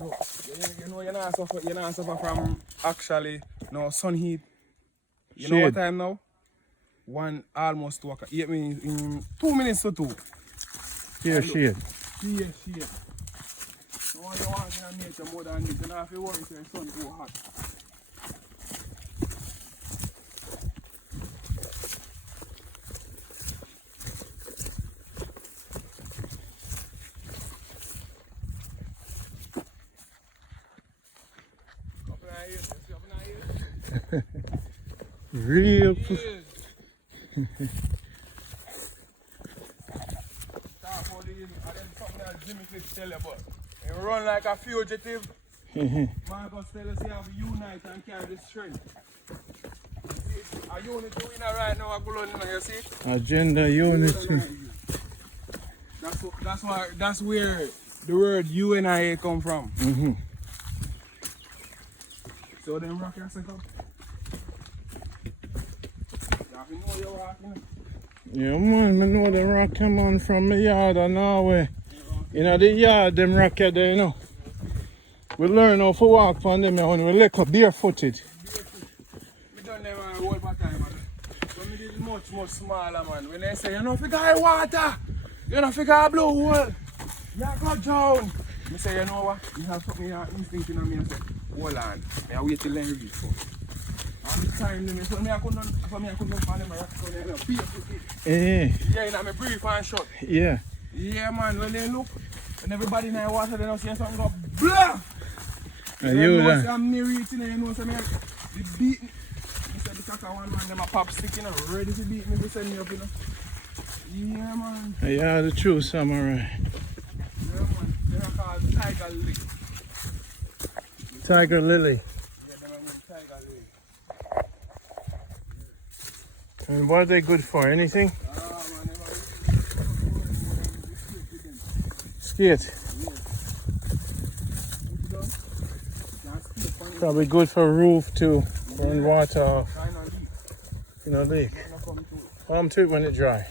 Look, you know you're not suffer from actually no sun heat. You know what time now? Almost 2 o'clock. You get me in 2 minutes to 2. Yeah, shit. Yeah. No one wants in nature more than this. You don't have to worry if the sun too hot. Real. You run like a fugitive. Marcus tell us you have to unite and carry the strength. A unit doing it right now, you see? Agenda unity. That's where the word UNIA come from. So them rock your second. You know you're rocking. Yeah, man, I know them rock come on from the yard of Norway. You know, the yard, them rock there, you know. We learn how to walk on them when we look up barefooted. We done them a whole part time, man. So me did much smaller, man. When they say, you know, if you got water, you know, if you got blue hole, you go down. I say, you know what? You have something you instinct in me and say, hold on. I wait till they reach for. And the time limit, so I couldn't find them a rock down there, you know, Yeah. yeah, you know, me brief and short. Yeah. Yeah, man, when they look, And everybody in the water, they don't see something go bluff. And you know, there? I'm near eating, you know, so me they beat me. He said because I want man, them a pop stick, you know, ready to beat me to send me up, you know. Yeah, man. Yeah, the true samurai. Yeah, man. They're called Tiger Lily. Tiger lily. Yeah, they're Tiger Lily. And what are they good for? Anything? Skate. Probably good for roof too. Run water off. You know, leak. Come to it when it dry.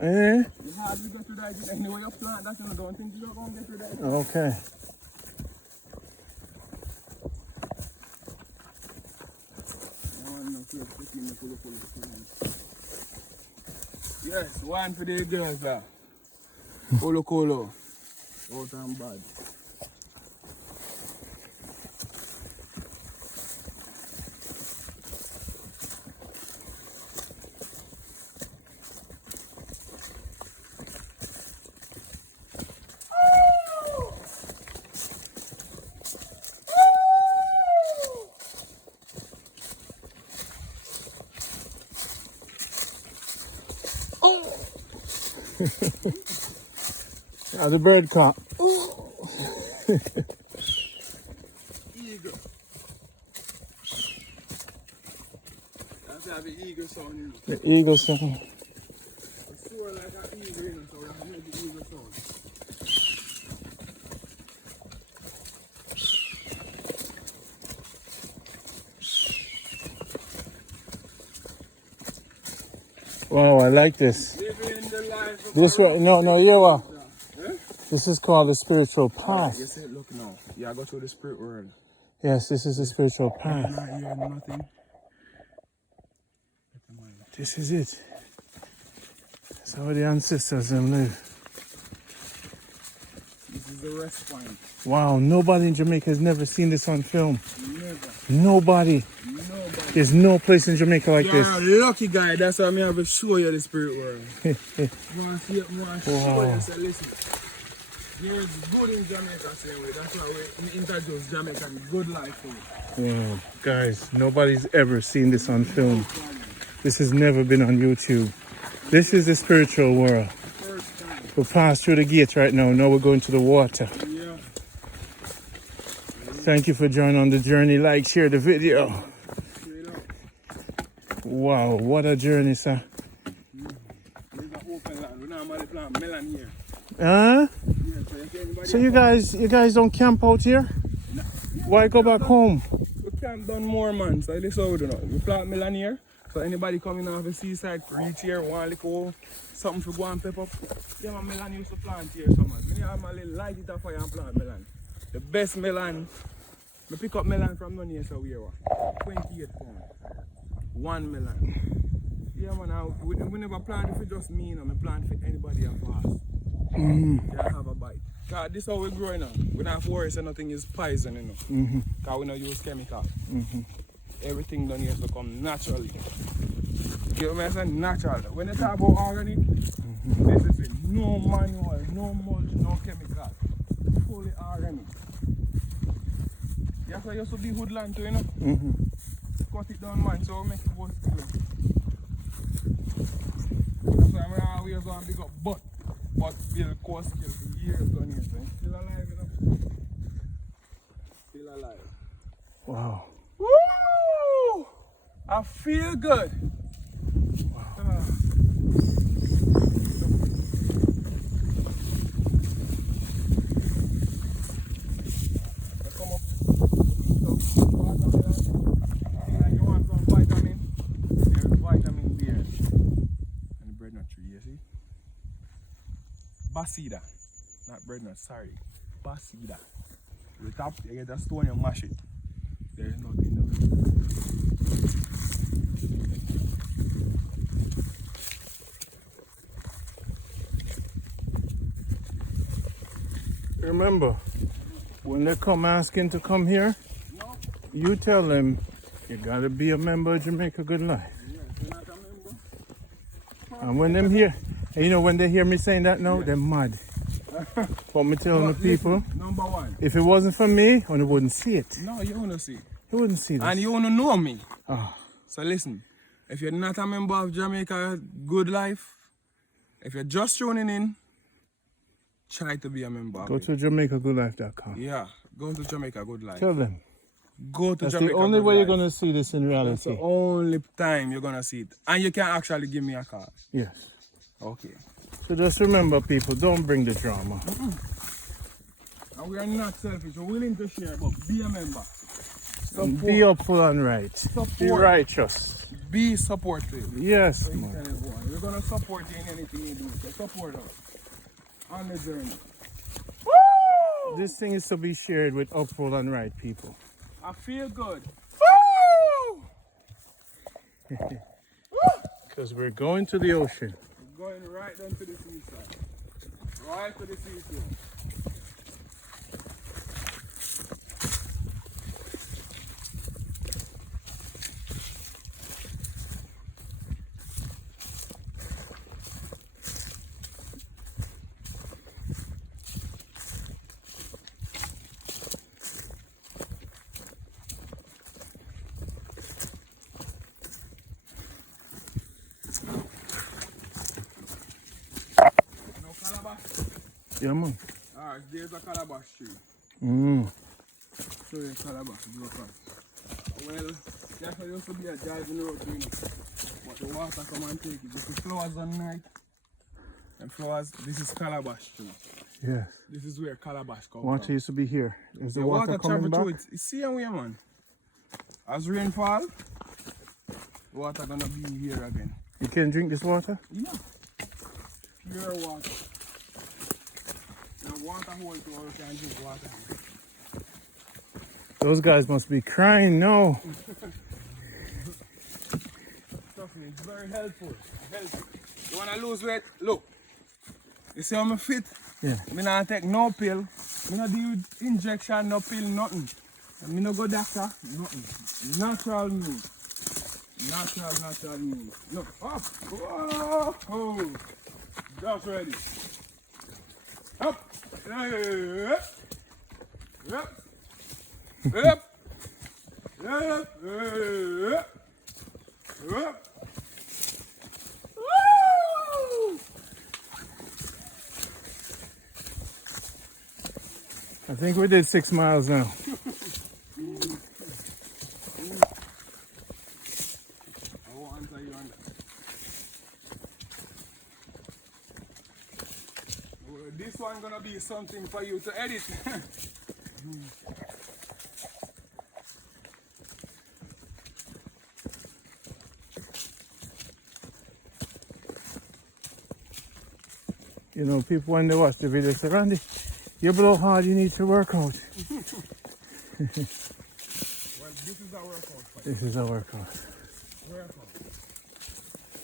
Eh? Okay. Yes, one for the girls there. Colo. Out and bad. Now the bird caught. Eagle. That's how the eagle sound. The eagle sound. It's sort like an eagle, you know, so that's how the eagle sound. Wow, I like this. Living the life of This one, no, yeah, what? This is called the spiritual path. You see, look now. Yeah, I go to the spirit world. Yes, this is the spiritual I'm path. not hearing nothing. This is it. That's how the ancestors them live. This is the rest point. Wow, nobody in Jamaica has never seen this on film. Never. Nobody. There's no place in Jamaica like this. You're a lucky guy. That's why I have to show you the spirit world. I want to see it, I want to show you. So listen. There's good in Jamaica, same way. That's why we introduce Jamaican good life for you. Wow, guys, nobody's ever seen this on film. This has never been on YouTube. This is the spiritual world. First time. We passed through the gate right now. Now we're going to the water. Yeah. Thank you for joining on the journey. Like, share the video. Straight up. Wow, what a journey, sir. There's an open land. We normally plant melon here. Huh? Yeah, So you guys don't camp out here? No. Why go back home? We camp down more, man. So this is how we do now. We plant melon here. So anybody coming off the seaside, reach here, want to something for go and pep up. Yeah, my melon used to plant here so much. I have my little light it up fire and plant melon. The best melon. I pick up melon from none here, so we are 28 pounds. One melon. Yeah, man, we never plant it for just me, you know. I plant for anybody that pass. Yeah, have a bite. Cause this is how we grow now. We don't have to worry so nothing is poison, you know. Cause we don't use chemical. Everything done here to come naturally. You know what I'm saying? Natural. When they talk about organic, this is it. No manual, no mulch, no chemical. Fully organic. That's why you used to be woodland too, you know? Cut it down, man, so we make it more skill. That's why I always go and big up butt build core skill for years done here. So still alive, you know? Still alive. Wow. Woo! I feel good. Wow. Come up. So, watermelon. Like you want some vitamin. There's vitamin there. And the bread nut tree, you see? Basida. Not bread nut, sorry. Basida. The top, you get a stone, you mash it. There's nothing there. Remember, when they come asking to come here, you tell them you gotta be a member of Jamaica Good Life. Yes, you're not a member. And when them hear, and you know when they hear me saying that now, they're mad. But me telling the people, number one. if it wasn't for me, you wouldn't see it. No, you wanna see. You wouldn't see this. And you wanna know me. Ah. So listen, if you're not a member of Jamaica Good Life, if you're just tuning in, try to be a member. Go to JamaicaGoodLife.com. Yeah, go to Jamaica Good Life. Tell them. Go to That's Jamaica the only Good way you're Life. going to see this in That's reality. the only time you're gonna see it. And you can actually give me a call. Yes. Okay. So just remember, people, don't bring the drama. And we are not selfish. We're willing to share, but be a member. And be upful and right. Be righteous. Be supportive. Yes, So man. we're gonna support you in anything you do. So support us on the journey. This thing is to be shared with upful and right people. I feel good. Because we're going to the ocean. We're going right down to the seaside. Right to the seashore. Yeah, man. Alright, there's a calabash tree. Show you a calabash, go across. Well, there used to be a driving road, you know. But the water come and take it. Just the flowers on night. And flowers, this is calabash tree. Yes. This is where calabash comes Water from. used to be here. Is the The water water coming travel back? through it. You see how we are, man? As rain fall, the water gonna be here again. You can drink this water? Yeah. Pure water. Now water hole to all can drink water. Those guys must be crying now. Trust me, it's very helpful. You wanna lose weight? Look. You see how me fit? Yeah. Me not take no pill. Me not do injection, no pill, nothing. And me no go doctor, nothing. Natural means. Natural means. Look, up. Whoa. Oh. Just ready. Up. Yep. Yep. Yep. Yep. Yep. Woo! I think we did 6 miles now. I won't answer you on that. Well, this one gonna be something for you to edit. You know, people when they watch the video say, Randy, you blow hard, you need to work out. Well, this is our workout. This is our workout.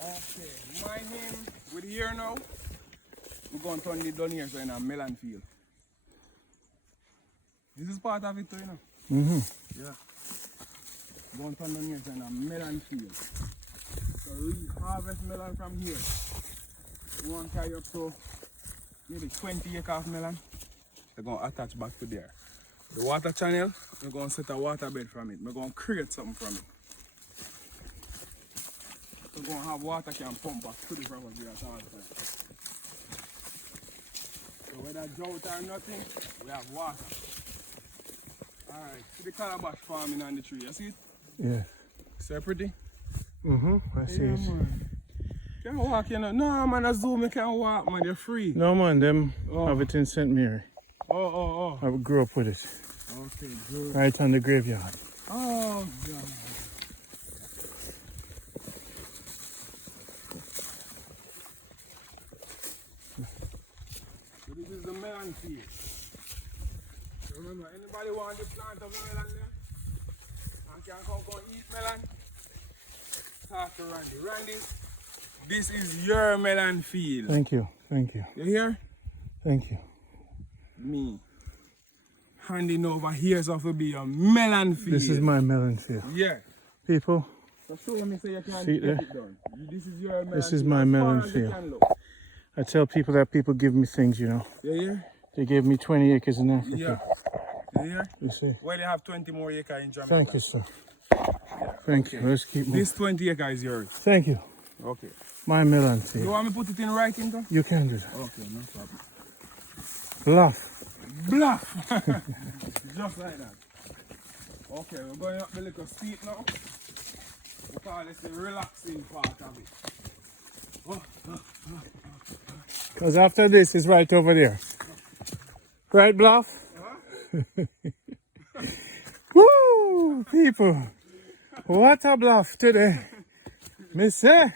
Okay, my name with here now. We're going to turn it down here so in a melon field. This is part of it too, you know. Yeah. We're going to turn down here so in a melon field. So we harvest melon from here. We want to carry up to maybe 20 acres of melon. They're going to attach back to there. The water channel, we're going to set a water bed from it. We're going to create something from it. We're going to have water can pump back to the property at all times. So whether drought or nothing, we have water. Alright, see the calabash farming on the tree, you see it? Yeah. Is that pretty? I see Yeah, it. man. Can't walk, you know. No, man, a Zoom, you can't walk, man. You're free. No, man, them have it in St. Mary. Oh. I grew up with it. Okay, good. Right on the graveyard. Oh, God. So this is the melon field. So remember, anybody want the plant of the melon there? And can come eat melon? Talk to Randy. Randy, this is your melon field. Thank you. Thank you. You hear? Thank you. Me handing over here's of to be a melon field. This is my melon field. Yeah. People, So show me so you can See get there? it done. This is your This is my melon field. I tell people that people give me things, you know. Yeah. They gave me 20 acres in Africa. Yeah. You see? Where they have 20 more acres in Jamaica. Thank you, sir. Thank you. Let's keep moving. This 20 acres is yours. Thank you. Okay. My melon You field. want me to put it in writing though? You can do that. Okay, no problem. Bluff. Bluff! Just like that. Okay, we're going up the little steep now. We call this the relaxing part of it. Because after this is right over there. Right, Bluff? Woo! People. What a bluff today. Me say.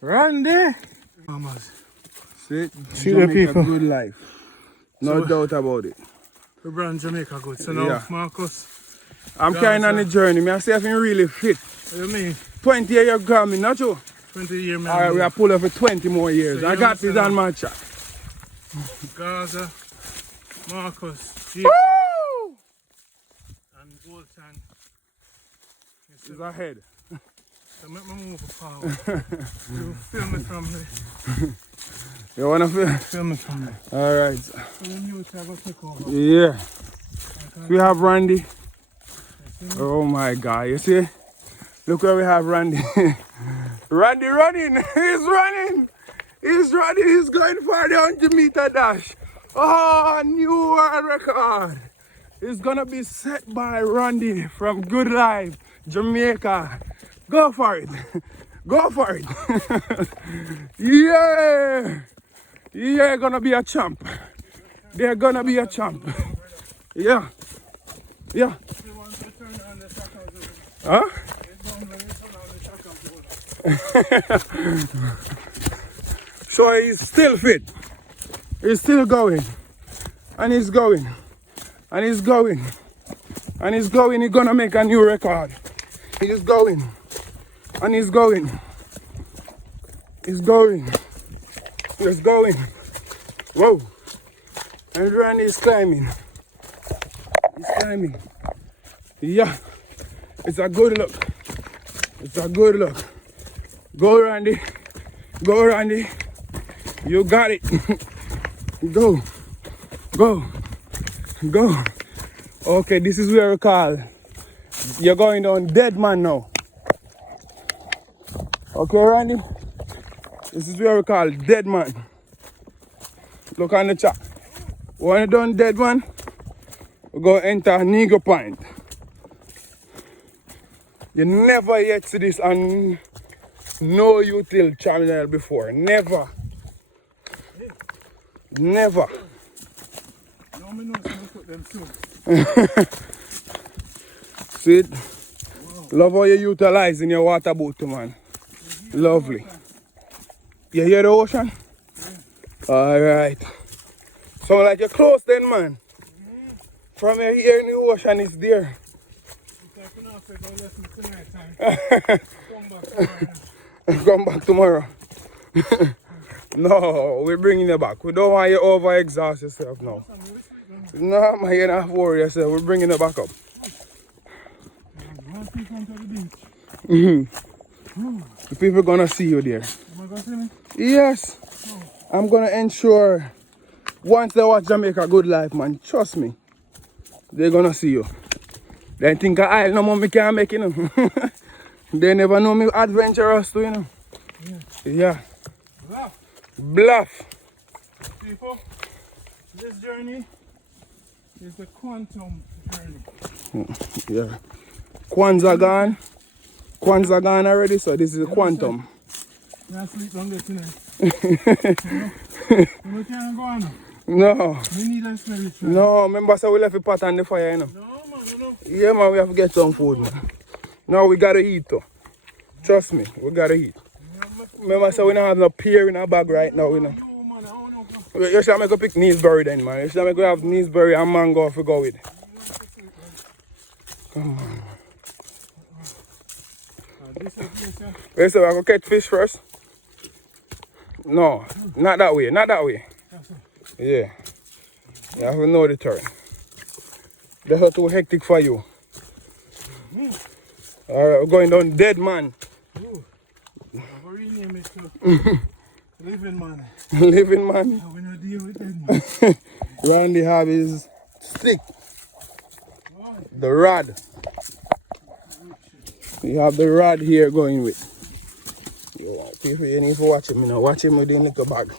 Randy. Mamas. See the people. Good life. No doubt about it. We brand Jamaica good. So now, Marcus. I'm carrying on the journey. Me I say I feel really fit. What do you mean? 20 years you got me, not you? 20 years, man. Alright, we are pulled up for 20 more years. So I got this on my chat. Gaza, Marcus, G, Woo! and Bolton. It's ahead. So make me move forward. You film it from me. You wanna feel? Film it from me. Alright. So then you shall go take over. Yeah. We have Randy. Oh my God, you see? Look where we have Randy. Randy running. He's running. He's running. He's going for the 100-meter dash. Oh, new world record. It's gonna be set by Randy from Good Life, Jamaica. Go for it. Go for it. Yeah. Yeah, gonna be a champ. They're gonna be a champ. Yeah. Yeah. Huh? So he's still fit. He's still going. And he's going. And he's going. And he's going. He's gonna make a new record. He's going. And he's going. He's going. He's going. Whoa. And Randy is climbing. He's climbing. Yeah. It's a good look. It's a good look. Go, Randy. Go, Randy. You got it. Go. Go. Go. Okay, this is where we call. You're going down Dead Man now. Okay, Randy? This is where we call Dead Man. Look on the chat. When you're done Dead Man, we're going to enter Alligator Point. You never yet see this on no YouTube channel before. Never. Never. No, me know some put them soon. See it? Wow. Love how you're utilizing your water boat, man. Lovely. You hear the ocean? Yeah. Alright. So like you're close then, man. From here in the ocean, it's there. Come back tomorrow. No, we're bringing you back. We don't want you over-exhaust yourself now. No, man, you're not worry yourself. We're bringing you back up. The people gonna see you there. Am I gonna see me? Yes. I'm gonna ensure once they watch Jamaica Good Life, man, trust me, they're gonna see you. They think I no more me can't make it, you know. They never know me adventurous too, you know. Yeah. Bluff. Bluff. People, this journey is the quantum journey. Yeah. Kwanzaa gone. Kwanzaa gone already, so this is the quantum. You sleep longer tonight. We can't go on now. No. We need a smell it. No, remember so we left the pot on the fire, you know. No, man, no. Yeah, man, we have to get some food, man. No, we gotta eat though. Trust me, we gotta eat. Remember, so we don't have no pear in our bag right now, you know. You should make a pick Neesbury then, man. You should make a have Neesbury and mango if we go with. Come on. Wait, so I go catch fish first? No, not that way, not that way. Yeah. You have to know the turn. That's not too hectic for you. Alright, we're going down Dead Man. Ooh. I'm going to rename it to Living Man. Living Man. I will not deal with Dead Man. Randy have his stick. The rod. You have the rod here going with. Yo, people, you need to watch him, you know. Watch him with the little bag.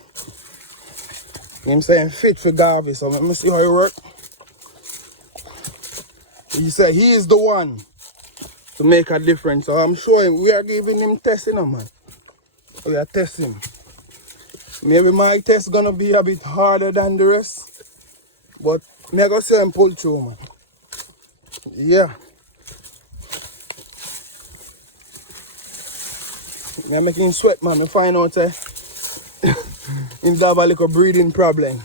I'm saying fit for Garvey, so let me see how it works. He said he is the one to make a difference. So I'm showing we are giving him testing, man. We are testing. Maybe my test gonna be a bit harder than the rest. But me I go see him pull through, man. Yeah. I'm making him sweat, man. I find out he's got a little breathing problem.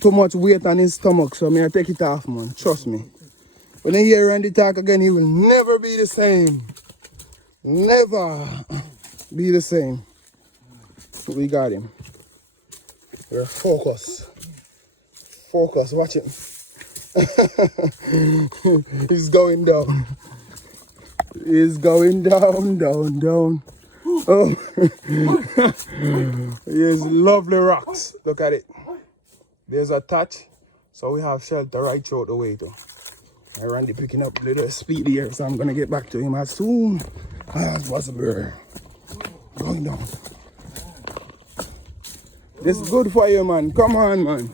Too much weight on his stomach, so I take it off, man. Trust me. When I hear Randy talk again, he will never be the same. Never be the same. We got him. We're focused. Focus, watch him. He's going down. He's going down, down, down. Oh, here's lovely rocks. Look at it. There's a touch, so we have shelter right throughout the way too. And Randy picking up a little speed here, so I'm gonna get back to him as soon as possible. Going down. This is good for you, man. Come on, man.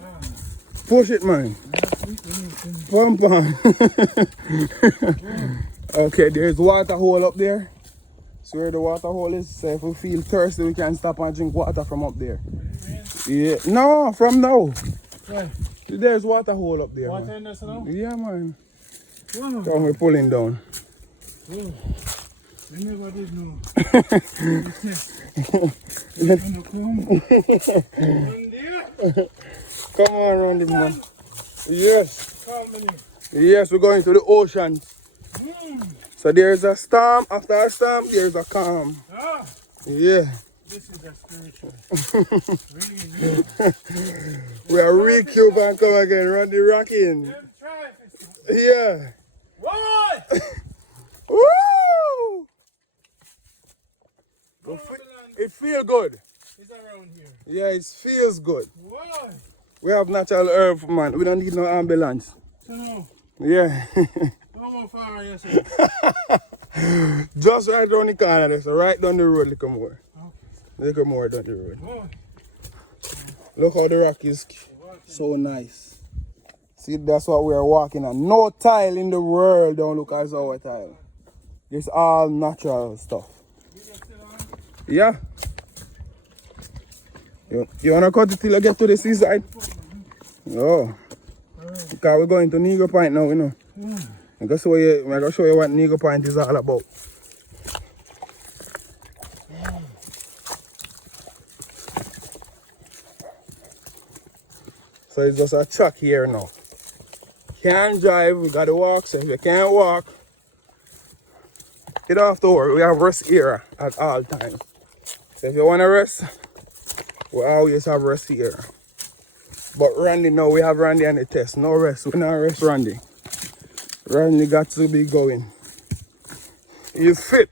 Push it, man. Pump on. Okay, there's water hole up there. See where the water hole is? So if we feel thirsty, we can stop and drink water from up there. Yeah. No, from now. Right. There's water hole up there. Water in there, now? Yeah, man. Wow. So we're pulling down. Whoa. I never did know. Come on, Randy, man. Yes. Come in. Yes, we're going to the ocean. So there's a storm. After a storm, there's a calm. Ah, Yeah. this is a spiritual. Really. We are recube and come again. Randy rocking. Them try it. Yeah. What? Woo! It feels good. It's around here. Yeah, it feels good. What? We have natural herb, man. We don't need no ambulance. So no. Yeah. How far are you saying? Just right down the corner there, so right down the road, little more. Okay. Little more down the road. What? Look how the rock is so nice. See, that's what we are walking on. No tile in the world don't look as our tile. It's all natural stuff. Yeah. You wanna cut it till I get to the seaside? Oh. Because we're going to Negro Point now, you know. I'm gonna show you what Negro Point is all about. So it's just a track here now. Can't drive, we gotta walk, so if you can't walk, you don't have to worry, we have rest here at all times. So if you wanna rest, we always have rest here. But Randy, no, we have Randy on the test. No rest, we not rest Randy. Randy got to be going. He's fit.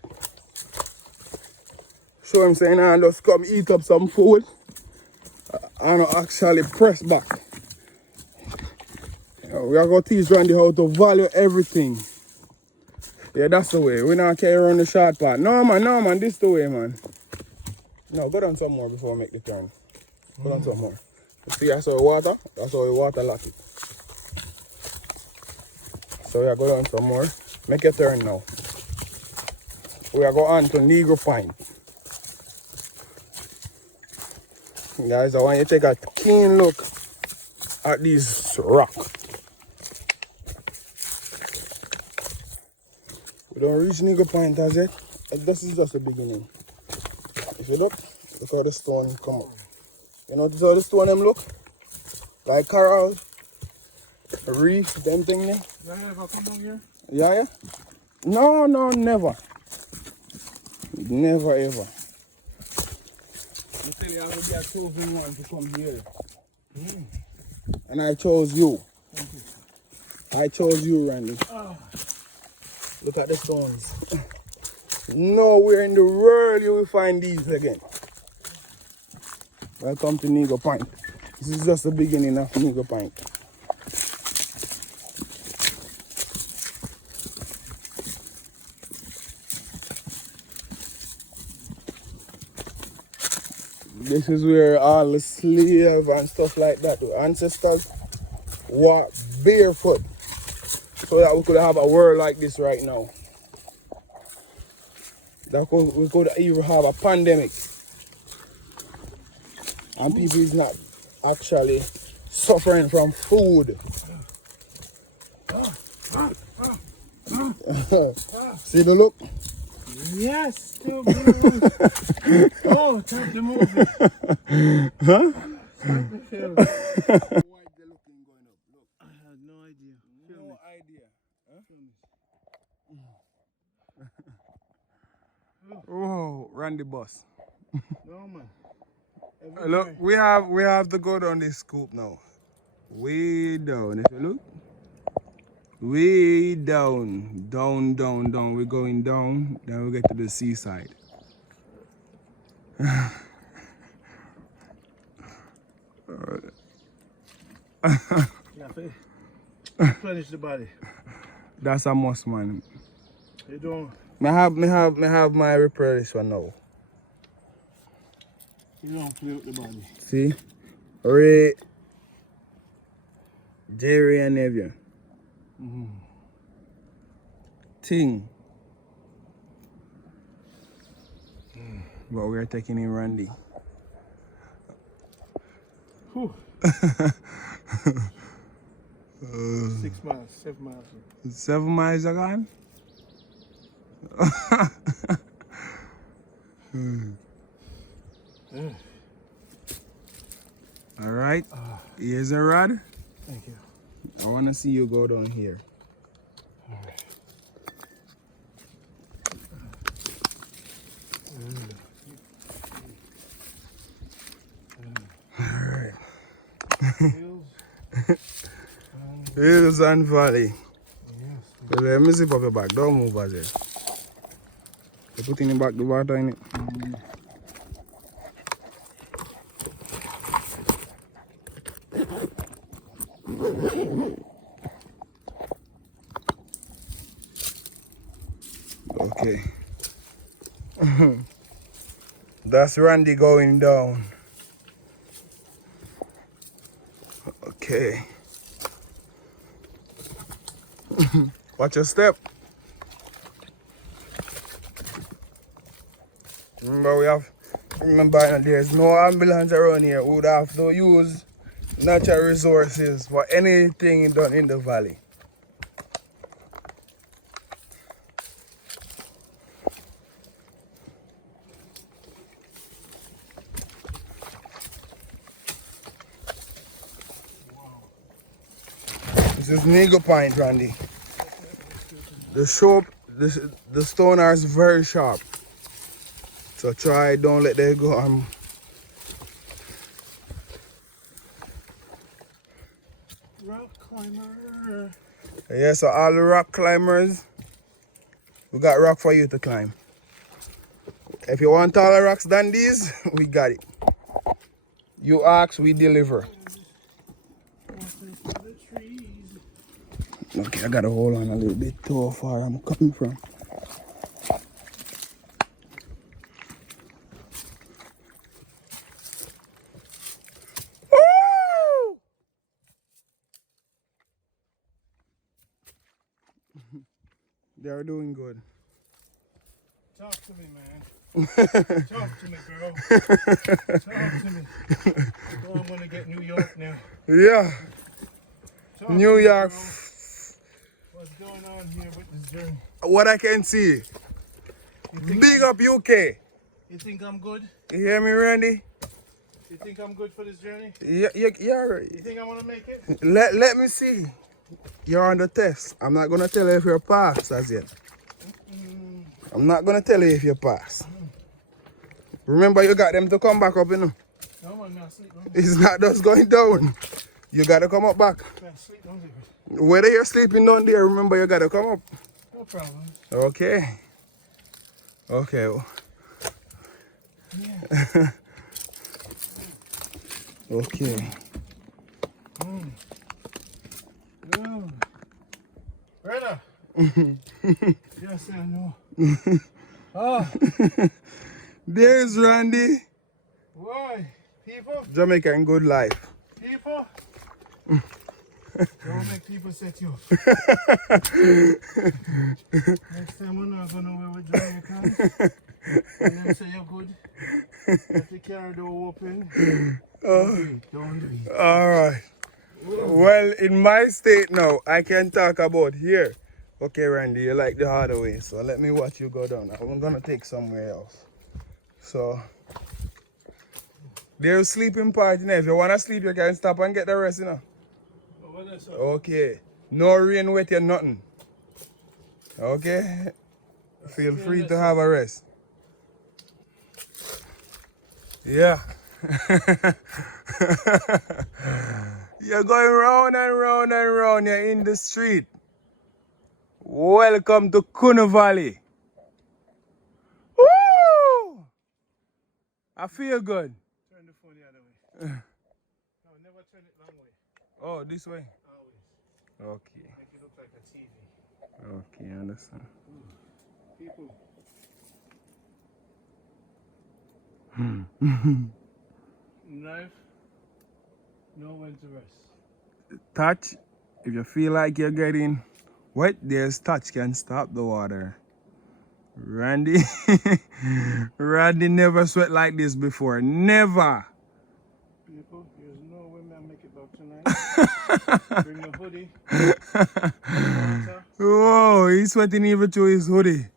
Show him saying, I just come eat up some food. I don't actually press back. We are going to teach Randy how to value everything. Yeah, that's the way. We not carry around the short part. No man, this the way, man. No, go down some more before I make the turn. Go down some more. See, that's our water. That's how we water lock it. So we are going down some more. Make a turn now. We are going on to Negro Point. Guys, I want you to take a keen look at this rock. We don't reach Negro Point as yet. This is just the beginning. If you look how the stone come up. You notice how the stone them look? Like coral, reef, them thing there. You ever come down here? Yeah? No, never. Never ever. I tell you, I will be a chosen one to come here. And I chose you. I chose you, Randy. Look at the stones. Nowhere in the world you will find these again. Welcome to Negro Point. This is just the beginning of Negro Point. This is where all the slaves and stuff like that, the ancestors walked barefoot so that we could have a world like this right now. That we could even have a pandemic. And people is not actually suffering from food. See the look? Yes, still oh, time to move it. Huh? Time to feel. Why the looking going up? Look. I had no idea. No idea. Huh? Whoa, Randy bus. No man. Look, we have to go down this scoop now. Way down, if you look. Way down, down. We're going down, then we get to the seaside. Yeah, replenish the body. That's a must, man. You don't. I have my replenish one now. You don't play with the body. See? Ray, Jerry and Evian. Ting. But we're taking in Randy. 6 miles, 7 miles. 7 miles again? All right. Here's a rod. Thank you. I want to see you go down here. All right. Hills and valley. Yes. Let me zip up your back. Don't move as it. You put in the back the water in it. Okay. That's Randy going down. Okay. Watch your step. Remember there's no ambulance around here. We would have to use natural resources for anything done in the valley. This is Negro Point, Randy. The stone are very sharp. So don't let them go. Rock climber. Yeah, so all the rock climbers, we got rock for you to climb. If you want taller rocks than these, we got it. You ask, we deliver. Okay, I gotta hold on a little bit to how far I'm coming from. Woo! They're doing good. Talk to me, man. Talk to me, girl. Talk to me. Oh, I'm gonna get New York now. Yeah. Talk New to York. Me, what's going on here with this journey? What I can see. Big up UK. You think I'm good? You hear me, Randy? You think I'm good for this journey? Yeah. You think I'm gonna make it? Let me see. You're on the test. I'm not gonna tell you if you're passed as yet. I'm not gonna tell you if you pass. Remember, you got them to come back up, you know. No, I'm not sleeping. It's not just going down. You gotta come up back. I'm sleep down there. Whether you're sleeping down there, remember you gotta come up. No problem. Okay. Okay. Yeah. Okay. No. Brother. Yes, I know. Oh, There's Randy. why? People? Jamaican good life. People? Don't make people set you up. Next time we're not going nowhere with Jamaicans. And them say you're good. If the car door open, don't do it. Alright. Well, in my state now, I can talk about here. Okay, Randy, you like the harder way, so let me watch you go down. I'm gonna take somewhere else. So, there's sleeping part in there. If you wanna sleep, you can stop and get the rest, you know. Okay. No rain, wet, or nothing. Okay? Feel free to have a rest. Yeah. You're going round and round and round. You're in the street. Welcome to Kunu Valley. Woo! I feel good. Turn the phone the other way. No, never turn it long way. Oh, this way? Always. Okay. Make it look like a TV. Okay, I understand. People. Knife. Know when to rest. Touch, if you feel like you're getting wet, there's touch can stop the water. Randy, Randy never sweat like this before. Never. People, there's no way I make it back tonight. Bring the hoodie. Water. Whoa, he's sweating even through his hoodie.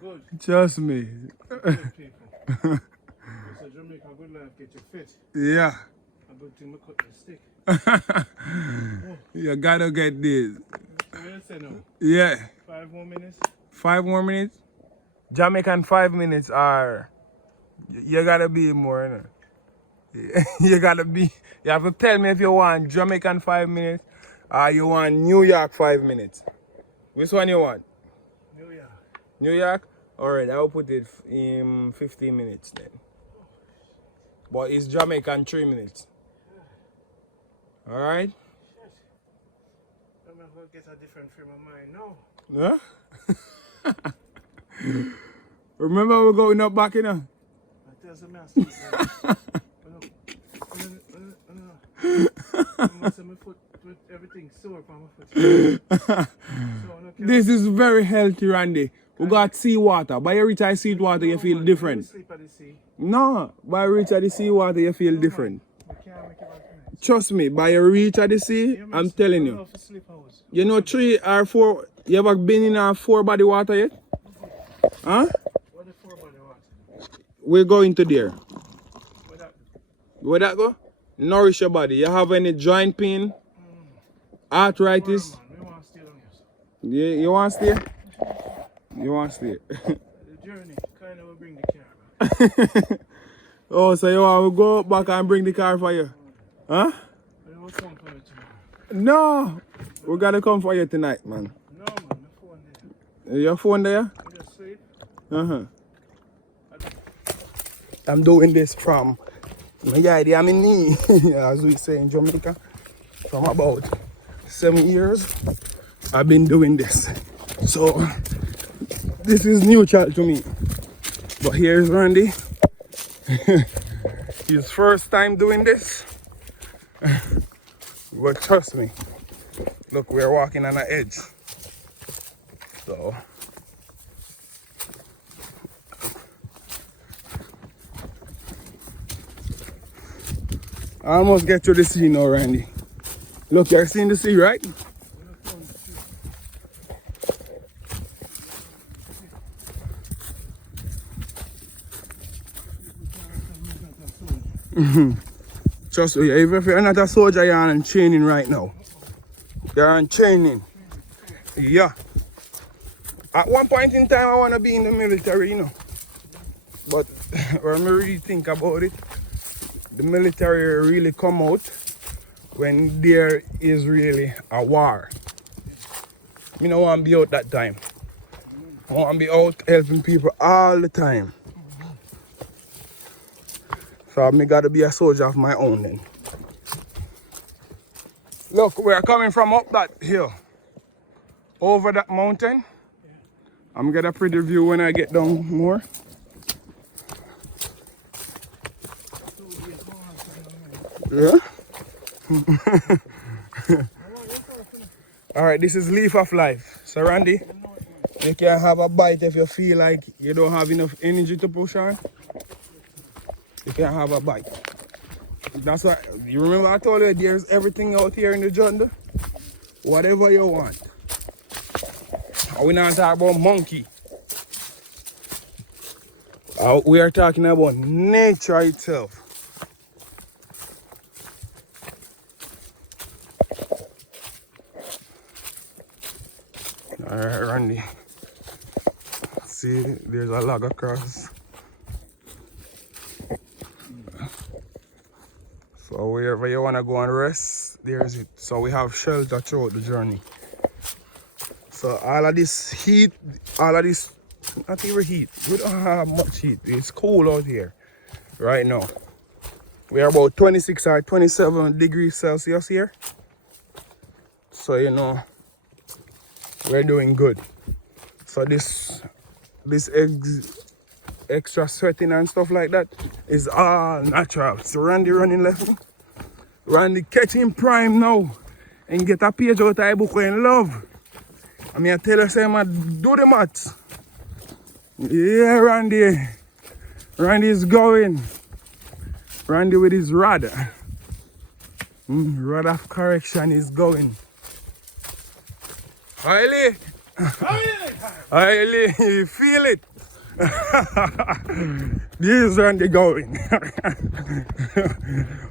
Good. Trust me. Good people. So Jamaica, good life, get you fit. Yeah. A good thing, I cut the stick. You gotta get this. Say no. Yeah. 5 more minutes. 5 more minutes? Jamaican 5 minutes are. You gotta be more, you know? You gotta be. You have to tell me if you want Jamaican 5 minutes or you want New York 5 minutes. Which one you want? New York. New York? Alright, I'll put it in 15 minutes then. But it's Jamaican 3 minutes. Alright? I'm going to get a different frame of mind. No. Huh? Remember we're going up back, you know? I tell some else. My foot, with everything sore from my foot. This is very healthy, Randy. We got seawater. By you reach at seawater, you feel different. Sleep at the sea. No, by you reach at the seawater, you feel different. I can't make it back tonight. Trust me, by you reach at the sea, I'm telling you. You know 3 or 4, you ever been in a 4 body water yet? Huh? What is 4 body water? We're going to there. Where that? Where that go? Nourish your body. You have any joint pain? Arthritis? We want to stay on here. Yeah, you want to stay? You want to stay? The journey kind of will bring the car back. Oh, so you want to go back and bring the car for you? Huh? We will come for you tomorrow. No! We gotta come for you tonight, man. No, man, my phone there. Your phone there? You just sleep. Uh-huh. I'm doing this from my idea, I'm in knee, as we say in Jamaica. From about 7 years, I've been doing this. So, this is neutral to me. But here's Randy. His first time doing this. But trust me, look, we're walking on an edge. So, I almost get to the sea now, Randy. Look, you're seeing the sea, right? Trust me, even if you're not a soldier, you're on training right now. You're on training. Yeah. At one point in time, I want to be in the military, you know. But when I really think about it, the military really come out when there is really a war. Me no want to be out that time. I want to be out helping people all the time. So I got to be a soldier of my own then. Look, we're coming from up that hill, over that mountain. I'm gonna get a pretty view when I get down more. Yeah. All right, this is Leaf of Life. So Randy, you can have a bite if you feel like you don't have enough energy to push on. You can have a bite. That's what, you remember I told you there's everything out here in the jungle? Whatever you want. We're not talking about monkey. We are talking about nature itself. Alright, Randy. See, there's a log across. So wherever you want to go and rest, there's it. So we have shelter throughout the journey. So all of this heat, all of this, not even heat, we don't have much heat. It's cool out here right now. We are about 26 or 27 degrees Celsius here. So you know, we're doing good. So this extra sweating and stuff like that is all natural. So Randy running left. Randy catching prime now and get a page out of the book in love. I mean, I tell you, say, man, do the maths. Yeah, Randy. Randy is going. Randy with his rod. Rod of correction is going. Haile. Haile, you feel it. This is Randy going.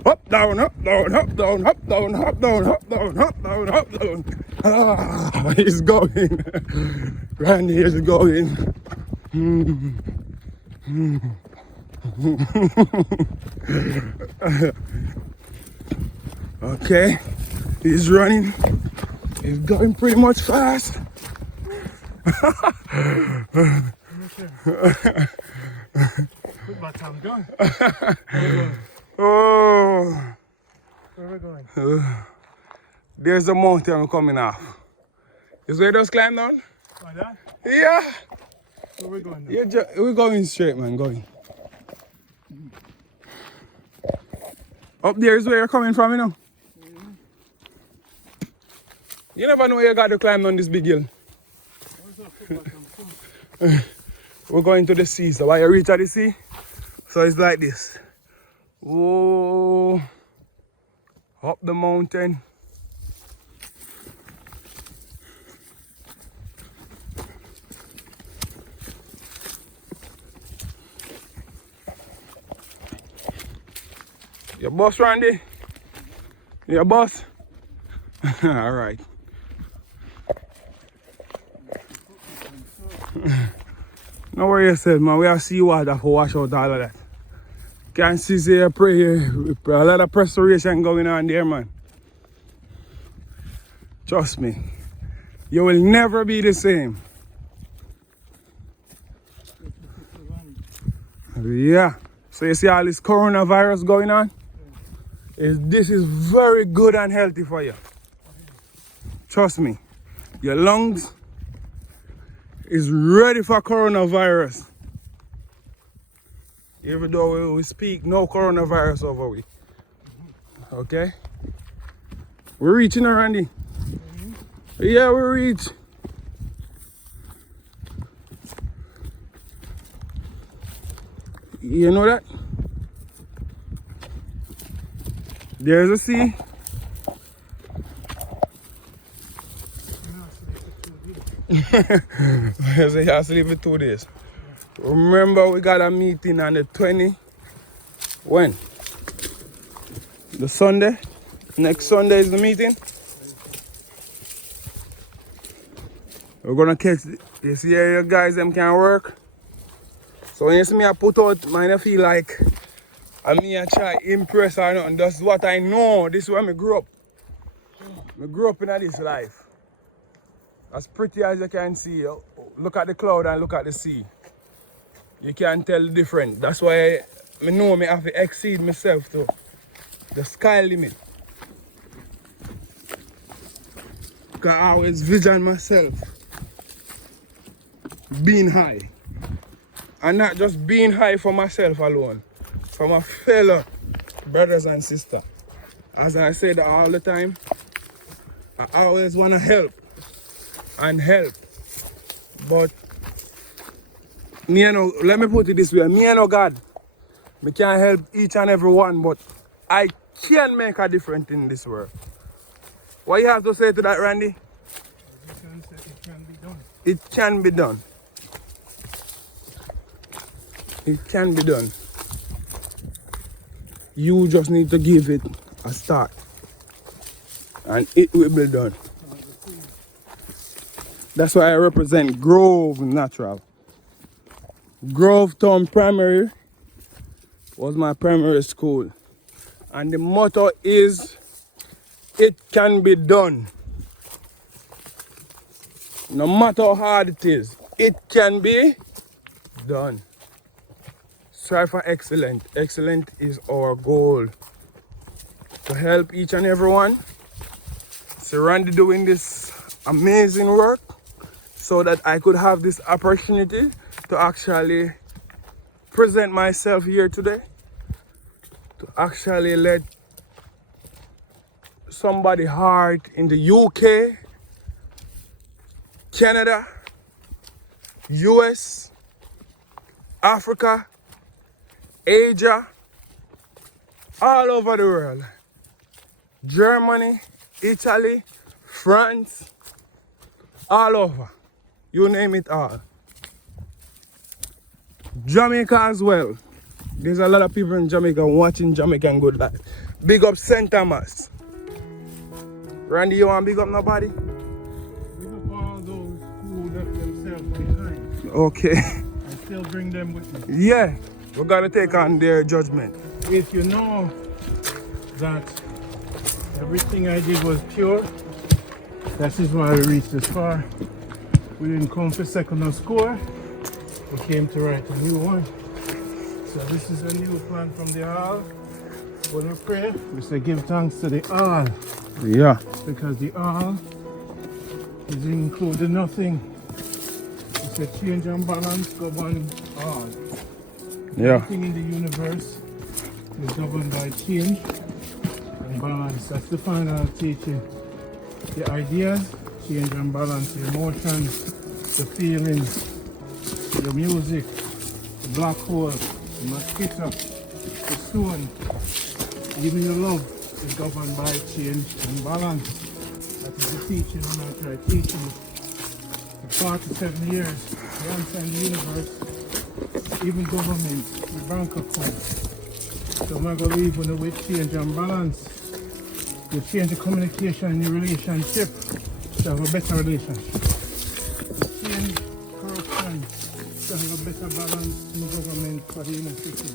Up, down, up, down, up, down, up, down, up, down, up, down, up, down, up, down. Ah, he's going. Randy is going. Okay, he's running. He's going pretty much fast. Put my tongue down. Oh. Where are we going? There's a mountain coming off. Is where those climb down? Like that? Yeah. Where are we going now? Yeah, we're going straight, man, going. Up there is where you're coming from, you know? You never know where you got to climb on this big hill. We're going to the sea, so when you reach at the sea, so it's like this. Whoa, up the mountain. Your boss, Randy? Your boss? All right. No worry yourself, man. We have seawater for wash out all of that. Can't see here, pray here. A lot of restoration going on there, man. Trust me. You will never be the same. Yeah. So you see all this coronavirus going on? This is very good and healthy for you. Trust me. Your lungs is ready for coronavirus. Even though we speak no coronavirus over we. Okay? We're reaching, Randy. Yeah, we reach. You know that? There's a sea. So you have to leave it 2 days. Remember, we got a meeting on the 20. When? The Sunday. Next Sunday is the meeting. We're gonna catch. You see how you guys them can work. So when you see me, I put out, man, I feel like I try impress or nothing. That's what I know. This is where I grew up. I grew up in this life. As pretty as you can see, look at the cloud and look at the sea. You can't tell the difference. That's why I know I have to exceed myself to the sky limit. Because I always vision myself being high. And not just being high for myself alone, for my fellow brothers and sisters. As I said all the time, I always want to help and help. But me and let me put it this way, me and God, we can't help each and every one, but I can make a difference in this world. What you have to say to that, Randy? It can be done. It can be done. It can be done. You just need to give it a start. And it will be done. That's why I represent Grove Natural. Grove Town Primary was my primary school. And the motto is, it can be done. No matter how hard it is, it can be done. Strive for excellent. Excellent is our goal. To help each and every one. So Randy doing this amazing work so that I could have this opportunity to actually present myself here today. To actually let somebody heart in the UK, Canada, US, Africa, Asia, all over the world. Germany, Italy, France, all over. You name it all. Jamaica as well. There's a lot of people in Jamaica watching Jamaican good life. Big up St. Thomas. Randy, you want to big up nobody? Big up all those who left themselves behind. Okay. And still bring them with me. Yeah, we're gonna take on their judgment. If you know that everything I did was pure, that is why we reached this far. We didn't come for second or score. We came to write a new one. So this is a new plan from the all. When we pray, we say give thanks to the all. Yeah. Because the all is included nothing. It's a change and balance govern all. Yeah. Everything in the universe is governed by change and balance. That's the final teaching. The ideas, change and balance, the emotions, the feelings, the music, the black hole, the mosquito, the stone, even your love is governed by change and balance. That is the teaching when I try teaching for 47 years. The answer in the universe, even government, the bank account. So I'm going to leave with change and balance. You change the communication in your relationship to have a better relationship. You change corruption to have a better balance in the government for the inner city.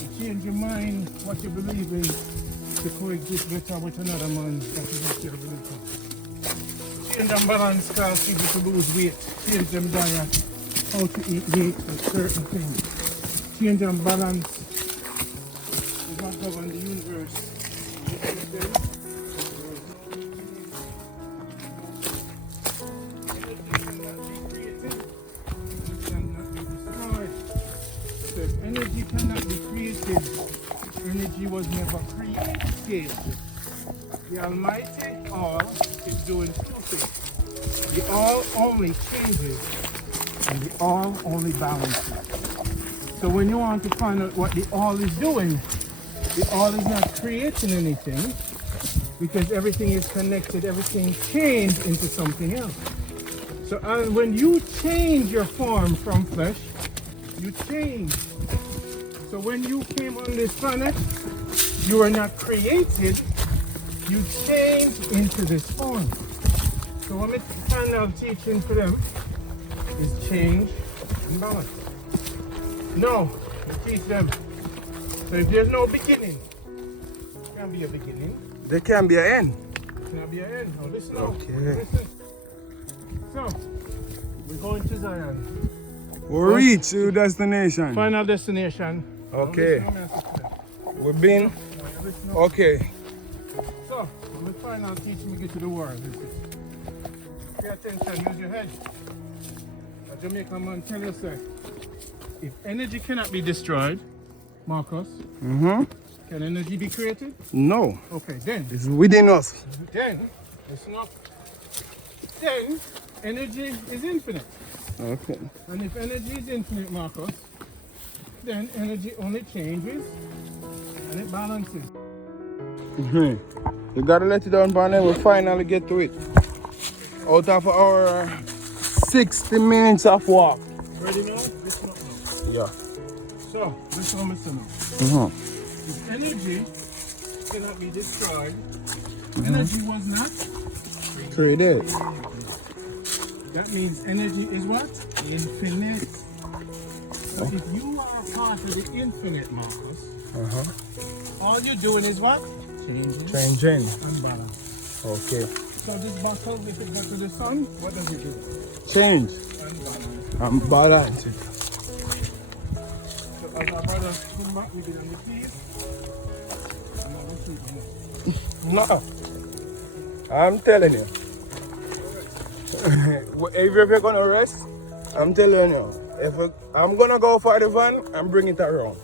You change your mind, what you believe in, to coexist better with another man that is not your religion. Change and balance cause people to lose weight. Change them diet, how to eat meat and certain things. Change and balance is what governs the universe. Energy cannot be created. Energy was never created. The Almighty All is doing two things. The All only changes and the All only balances. So when you want to find out what the All is doing, the All is not creating anything because everything is connected, everything changed into something else. So when you change your form from flesh, you change. So when you came on this planet, you were not created, you changed into this form. So what I'm kind of teaching to them is change and balance. No, teach them. So if there's no beginning, there can't be a beginning. There can be an end. There can't be an end. Now listen now. Okay. Listen. So, we going to Zion. We reach your destination. Final destination. Okay. We've been. Okay. So, when we final teach me get to the world. Pay attention, use your head. A Jamaican man tell you, sir, if energy cannot be destroyed, Marcus, can energy be created? No. Okay, then. It's within us. Then, it's not. Then, energy is infinite. Okay. And if energy is infinite, Marcus, then energy only changes and it balances. You gotta let it down, and then we finally get to it. Out of our 60 minutes of walk. Ready now? Listen up now. Yeah. So, listen now. If energy cannot be destroyed, energy was not. Created. That means energy is what? Infinite. So if you are a part of the infinite, Marcus, all you're doing is what? Changing. And balance. Okay. So this bottle, if it got to the sun, what does it do? Change. And balance. And balance it. So as our brother come back, we get on the keys. And I will sleep more. No. I'm telling you. If you're gonna rest, I'm telling you. I'm gonna go for the van and bring it around.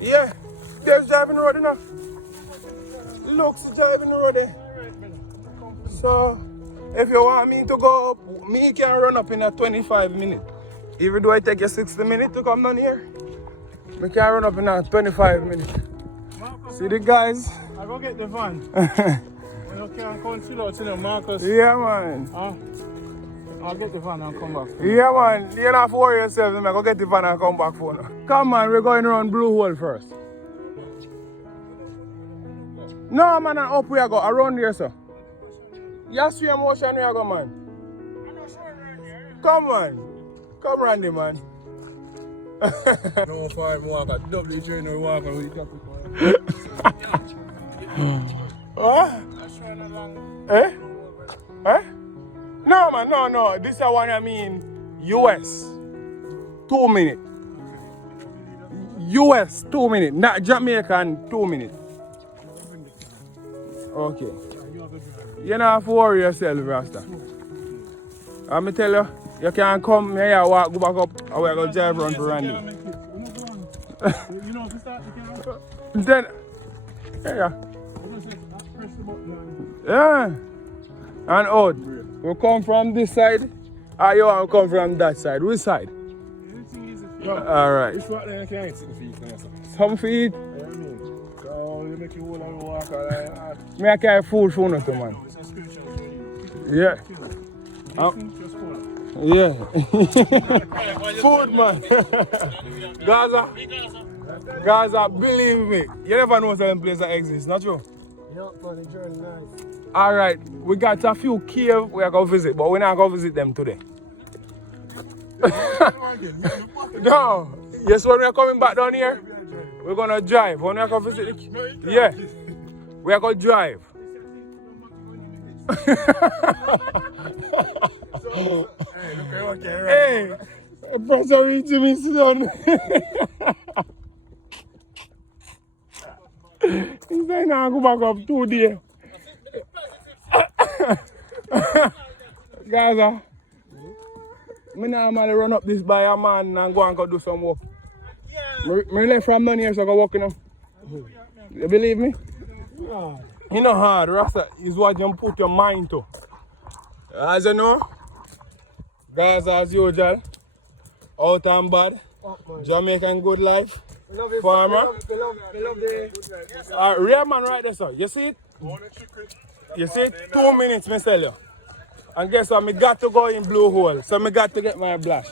Yeah. There's driving the road enough. Looks driving the road there. So if you want me to go up, me can run up in a 25 minutes. Even though I take you 60 minutes to come down here, we can run up in a 25 minutes. See the guys? I go get the van. You can't come chill out to them, Marcus. Yeah, man. I'll get the van and come back. Yeah, man. You don't have to worry yourself, man. Go get the van and come back for now. Come on, we're going around Blue Hole first. No, man, up we go. Around here, sir. You see emotion we go, man. Come on. Come, Randy, man. No, fine, walk a double trainer walk with What? Eh? Eh? No, man, no. This is what I mean. US. 2 minutes. US, 2 minutes. Not Jamaican, 2 minutes. Okay. You don't have to worry yourself, Rasta. I'm tell you, you can come here, walk, go back up, and we're going to drive around for Randy. You know, if you start, you can't. Then, yeah. Yeah. And out. We come from this side, or you want to come from that side? Which side? Alright. It's what they can't see the feet. Some feet. You know what I mean? So you make you hold and walk like Me I carry food for you, man. Yeah. Yeah. Food, man. Gaza, believe me. You never know certain places that exist, not true? Yeah, man, the journey nice. Alright, we got a few caves we are going to visit, but we're not going to visit them today. No. Yes, when we are coming back down here, we're going to drive. When we are going to visit it, yeah. We are going to drive. Hey, Professor reaching me, sit down. He said, now go back up 2 days. Gaza, I normally run up this by a man and go and go do some work. I left from down here so I go walk, you know. You believe me? Yeah. You know hard, Rasta is what you put your mind to. As you know, Gaza as usual, out and bad, Jamaican good life, farmer. Real man right there, sir. You see it? You see it? 2 minutes, me tell you. And guess what? I got to go in Blue Hole, so I got to get my blush.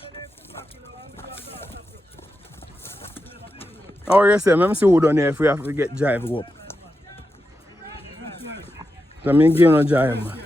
How you say? Let me see who down here if we have to get jive go up. So I'm give no jive, man.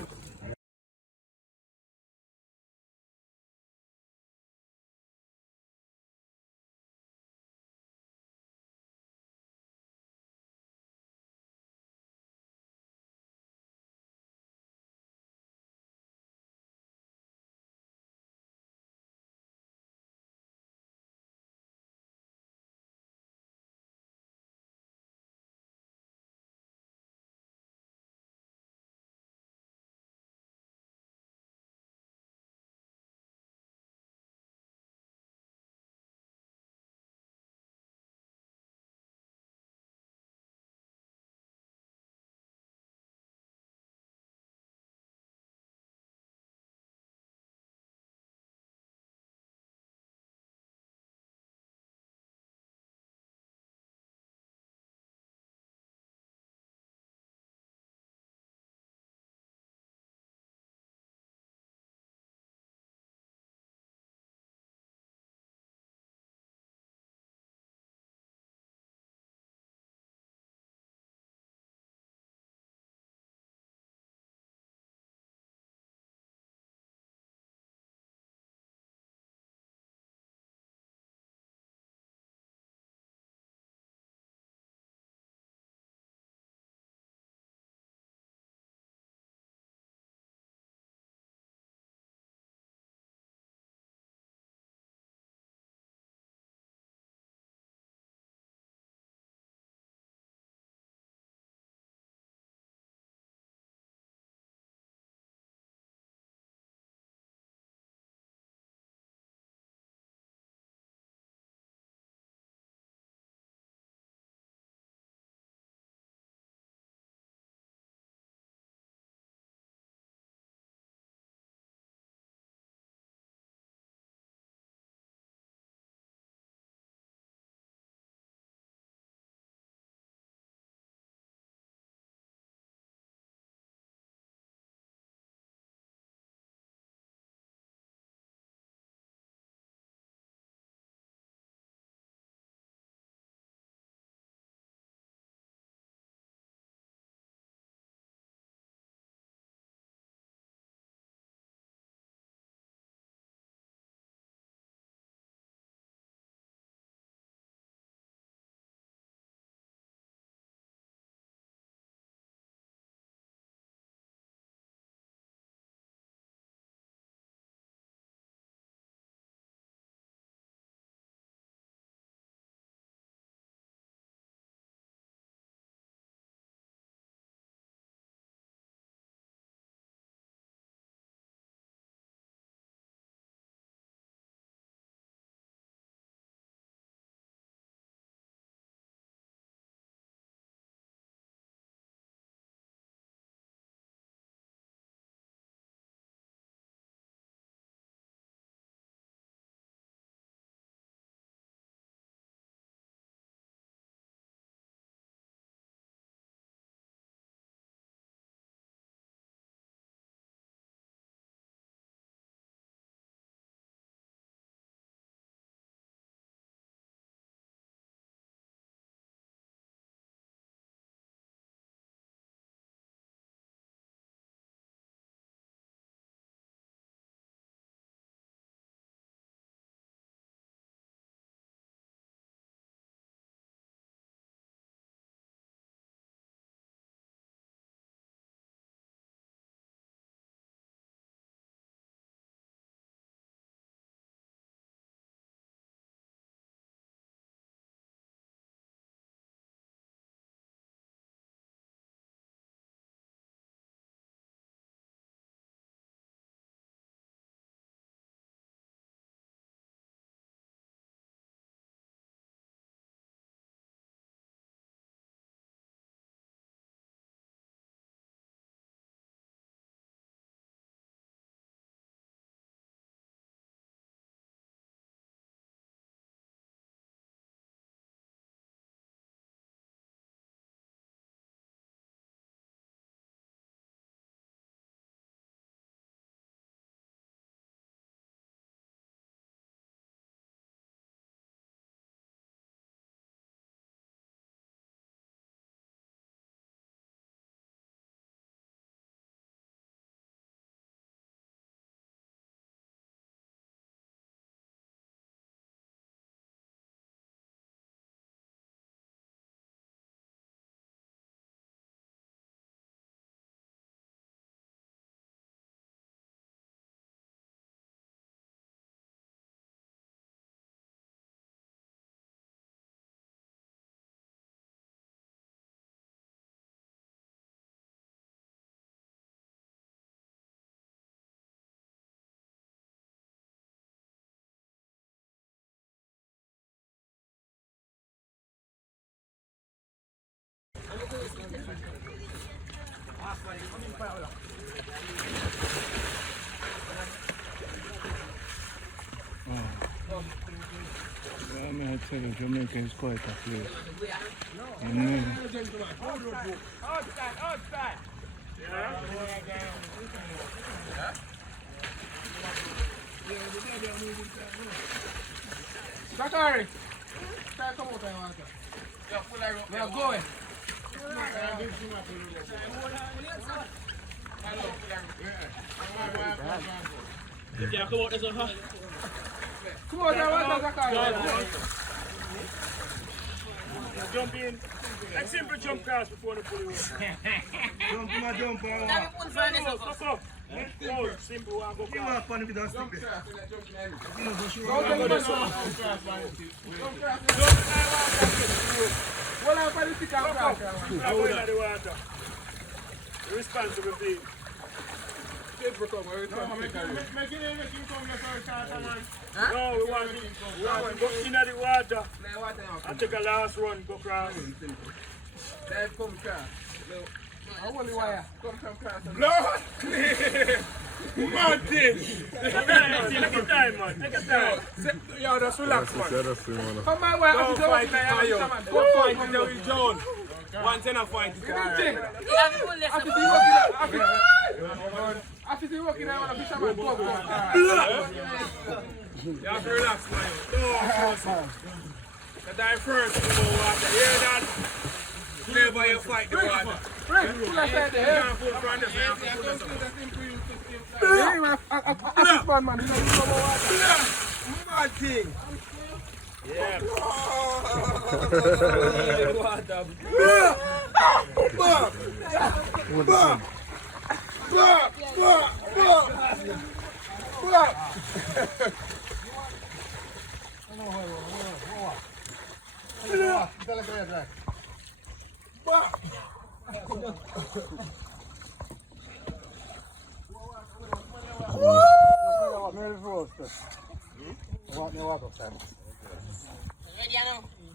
So Jamaica is quite a place. Outside. Zachary, try come out and answer. We are going. Yeah, come out this one, huh? Come on, Zachary. Jump in. Like simple jump cars before the pull you. Jump. Fuck off. Oh, simple one, go cross. Responsible thing. No, we want to go in the water and take a last run, go cross. Blood clear. Martin. Take your time, man. Take your time. Yo, just relax, man. Come on, Don't fight it, man. Go fight it with John. One ten a fight. After you working out, I'm fisherman. You have to relax, man. Don't you die first in the water. Hear that? Never you fight the water. Right, pull aside the hair. You can't pull from the front. Man, you know water. Mad thing. Yeah.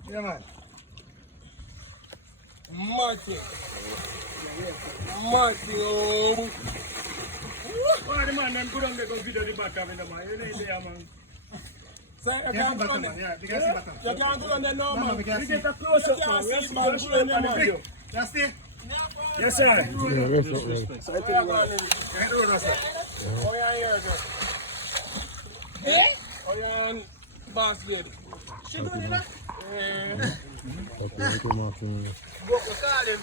Yeah, man. Martin, oh. Why the man, them good on the video the back of the man. You need there, man. Say, I can't do on that. Yeah, you can see button. You can't do on that no, man. We can We see. get a close-up, man. Yes, man. Show them on the video. Just stay. Yes, sir. So I think you want to... Oh, yeah, here, girl. Eh? Oh, yeah, and boss lady. She doing that? Yeah. Go call him.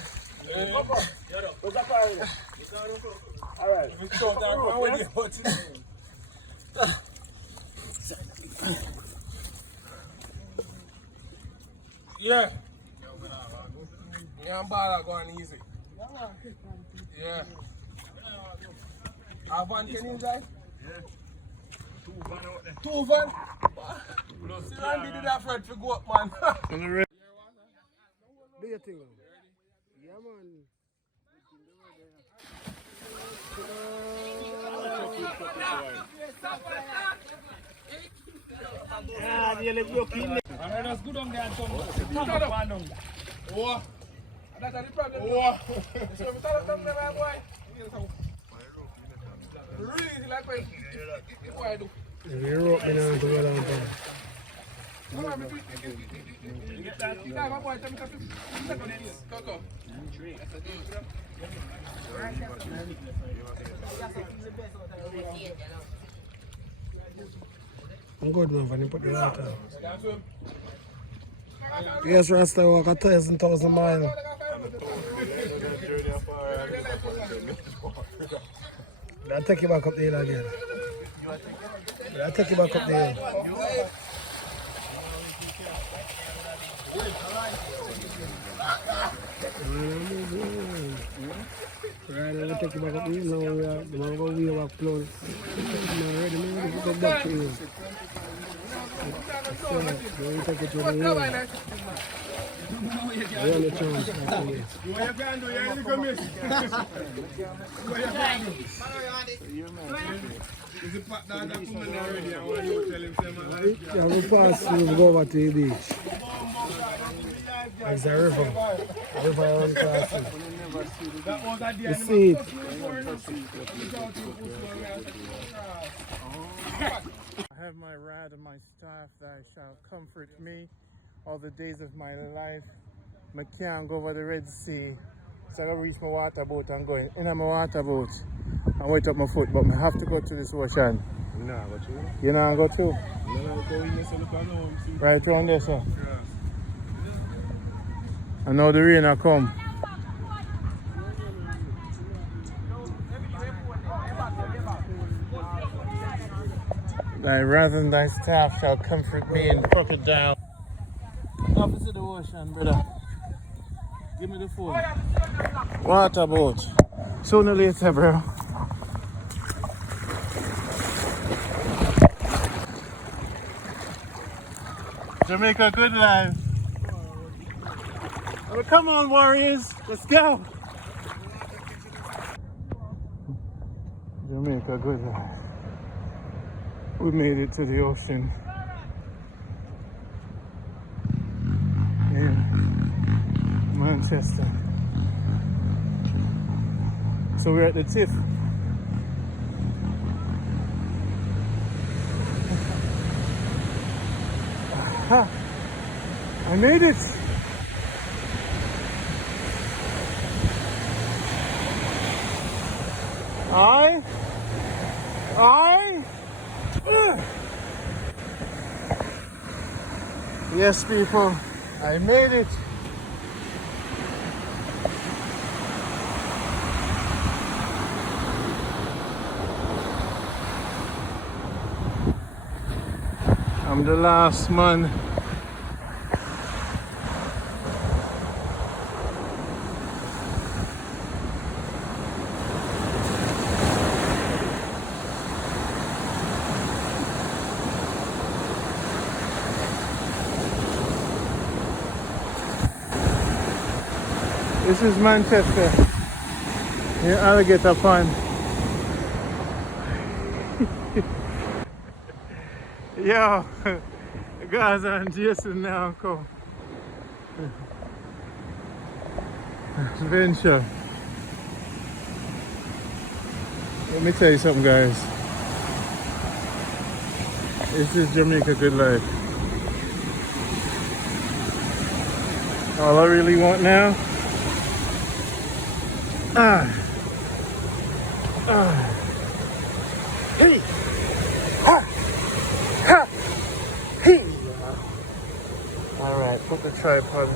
All right. We go down. I'm with you. Yeah. Yeah, I'm bad at going easy. Yeah. Have one can inside? Yeah. 2 van? See, Randy did that for it to go up, man. Do your thing, man. Yeah, man. That's good on there, Tom. Oh. That's the problem. Oh. So we tell them that boy. Really like what boy do. You rope me down to go down there. Come on, my boy, tell me Coco. I'm good, man, when you put the water out. Yes, Rasta walk 1,000 miles. I'll take you back up the hill again. I'll take you back up the hill. Right, I'll take you back up the hill. Now we're going to go close. Now ready, man, to go back to you. So, we'll take it to the hill. We're on the chance, actually. What you can do, you're in the miss. What you can do? Is it part that come in already? I want you to tell him, Yeah, we pass, we go over to the beach. It's a river. A river around crossing. You see it. I have my rod and my staff that shall comfort me all the days of my life. I can't go over the Red Sea. So I gotta reach my water boat and go in my water boat and wet up my foot, but I have to go to this ocean. Nah, but you You know I go too? know, go in yourself and home, see. Right around there, sir. Yeah. And now the rain will come. Thy wrath and thy staff shall comfort me in crocodile. Opposite the ocean, brother. Give me the phone. Water boat. Sooner or later, bro. Jamaica, good life. Oh, come on, Warriors. Let's go. Jamaica, good life. We made it to the ocean. In Manchester. So we're at the tip. Aha! I made it! Yes, people, I made it. I'm the last man. This is Manchester, near Alligator Point. Yo, Gaza and Jason now come. Adventure. Let me tell you something, guys. This is Jamaica good life. All I really want now. Hey! Ha! Ha! Hey! Alright, put the tripod.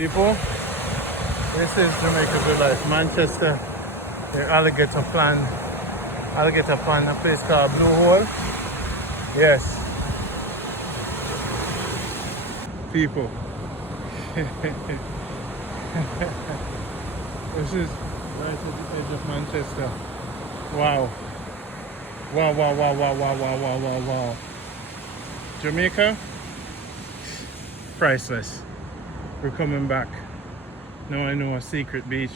People, this is Jamaica Good Life, Manchester, the Alligator Point, a place called Blue Hole. Yes. People. This is right at the edge of Manchester. Wow. Wow. Jamaica, priceless. We're coming back. Now I know a secret beach.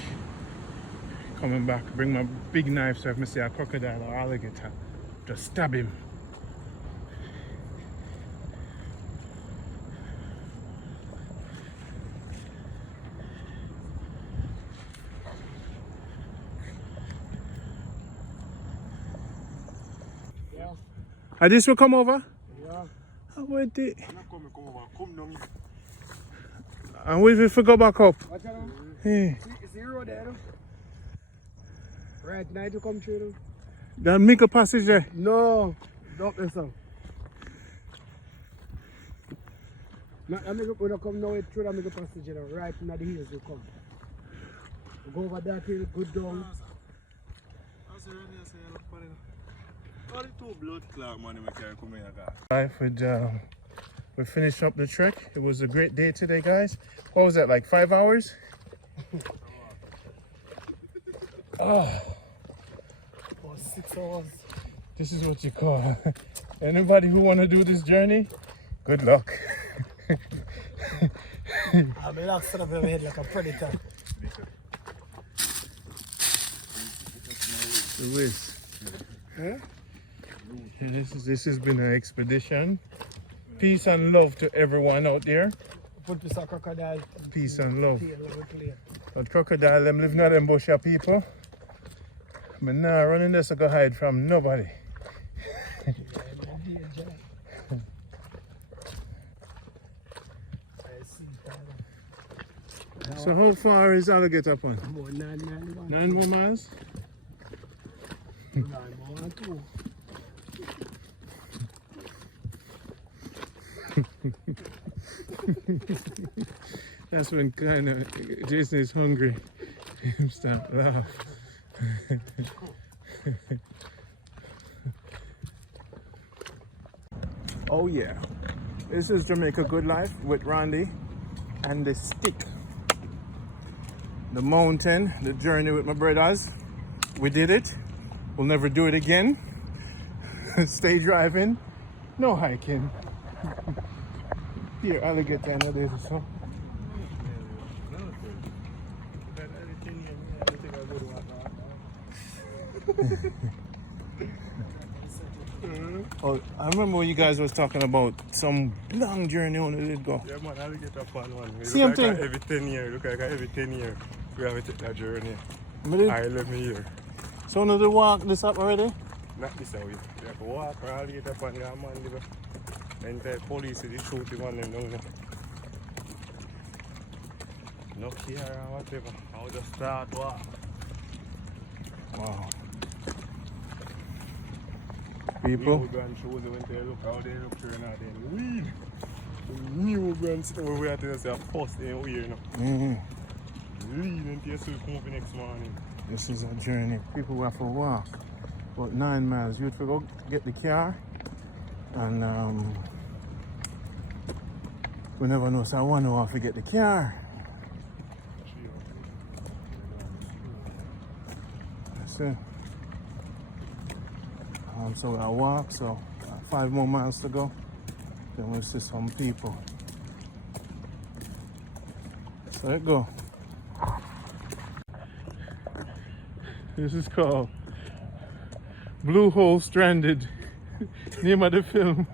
Coming back. Bring my big knife so if I see a crocodile or alligator, just stab him. I just will come over? Yeah. How would it? Come down. And we if we go back up? Watch out. Hey. See the road there? Right now to come through. That make a passage there? No. Don't listen. I make when I come now through that make a passage there. Right now the hills will come. We go over that hill, go down. We finished up the trek. It was a great day today, guys. What was that, like 5 hours? Oh, 6 hours. this is what you call. Anybody who want to do this journey, good luck. I'll be locked up in my head like a predator. The whiz. Yeah, this has been an expedition. Peace and love to everyone out there. Put this a crocodile. Peace and love. But crocodile, them live not in bush people. But now running this I go hide from nobody. So how far is Alligator Point? 9 more miles? 9 more too. That's when kind of Jason is hungry. Him start laugh. Oh yeah, this is Jamaica Good Life with Randy and the stick. The mountain, the journey with my brothers. We did it. We'll never do it again. Stay driving, no hiking. Here, alligator and there so. Oh, I remember when you guys was talking about some long journey on it did go. Yeah man, Alligator Point one. Same look thing. Like every 10 years, look like every 10 years we have to take that journey. I love me here. So now they walk this up already? Not this way. You have to walk around Alligator Point, man live. And the police they shoot him on them down there. No care or whatever. I'll just start walk. Wow. People. New gun shows when they look how they look through now then weed. New guns over we have to say first ain't weird you know. Lean into your suit come up next morning. This is a journey. People have to walk about 9 miles. You have to go get the car and we never know so I want to have to get the car. That's it. So I walk, so 5 more miles to go. Then we'll see some people. So there you go. This is called Blue Hole Stranded. Name of the film.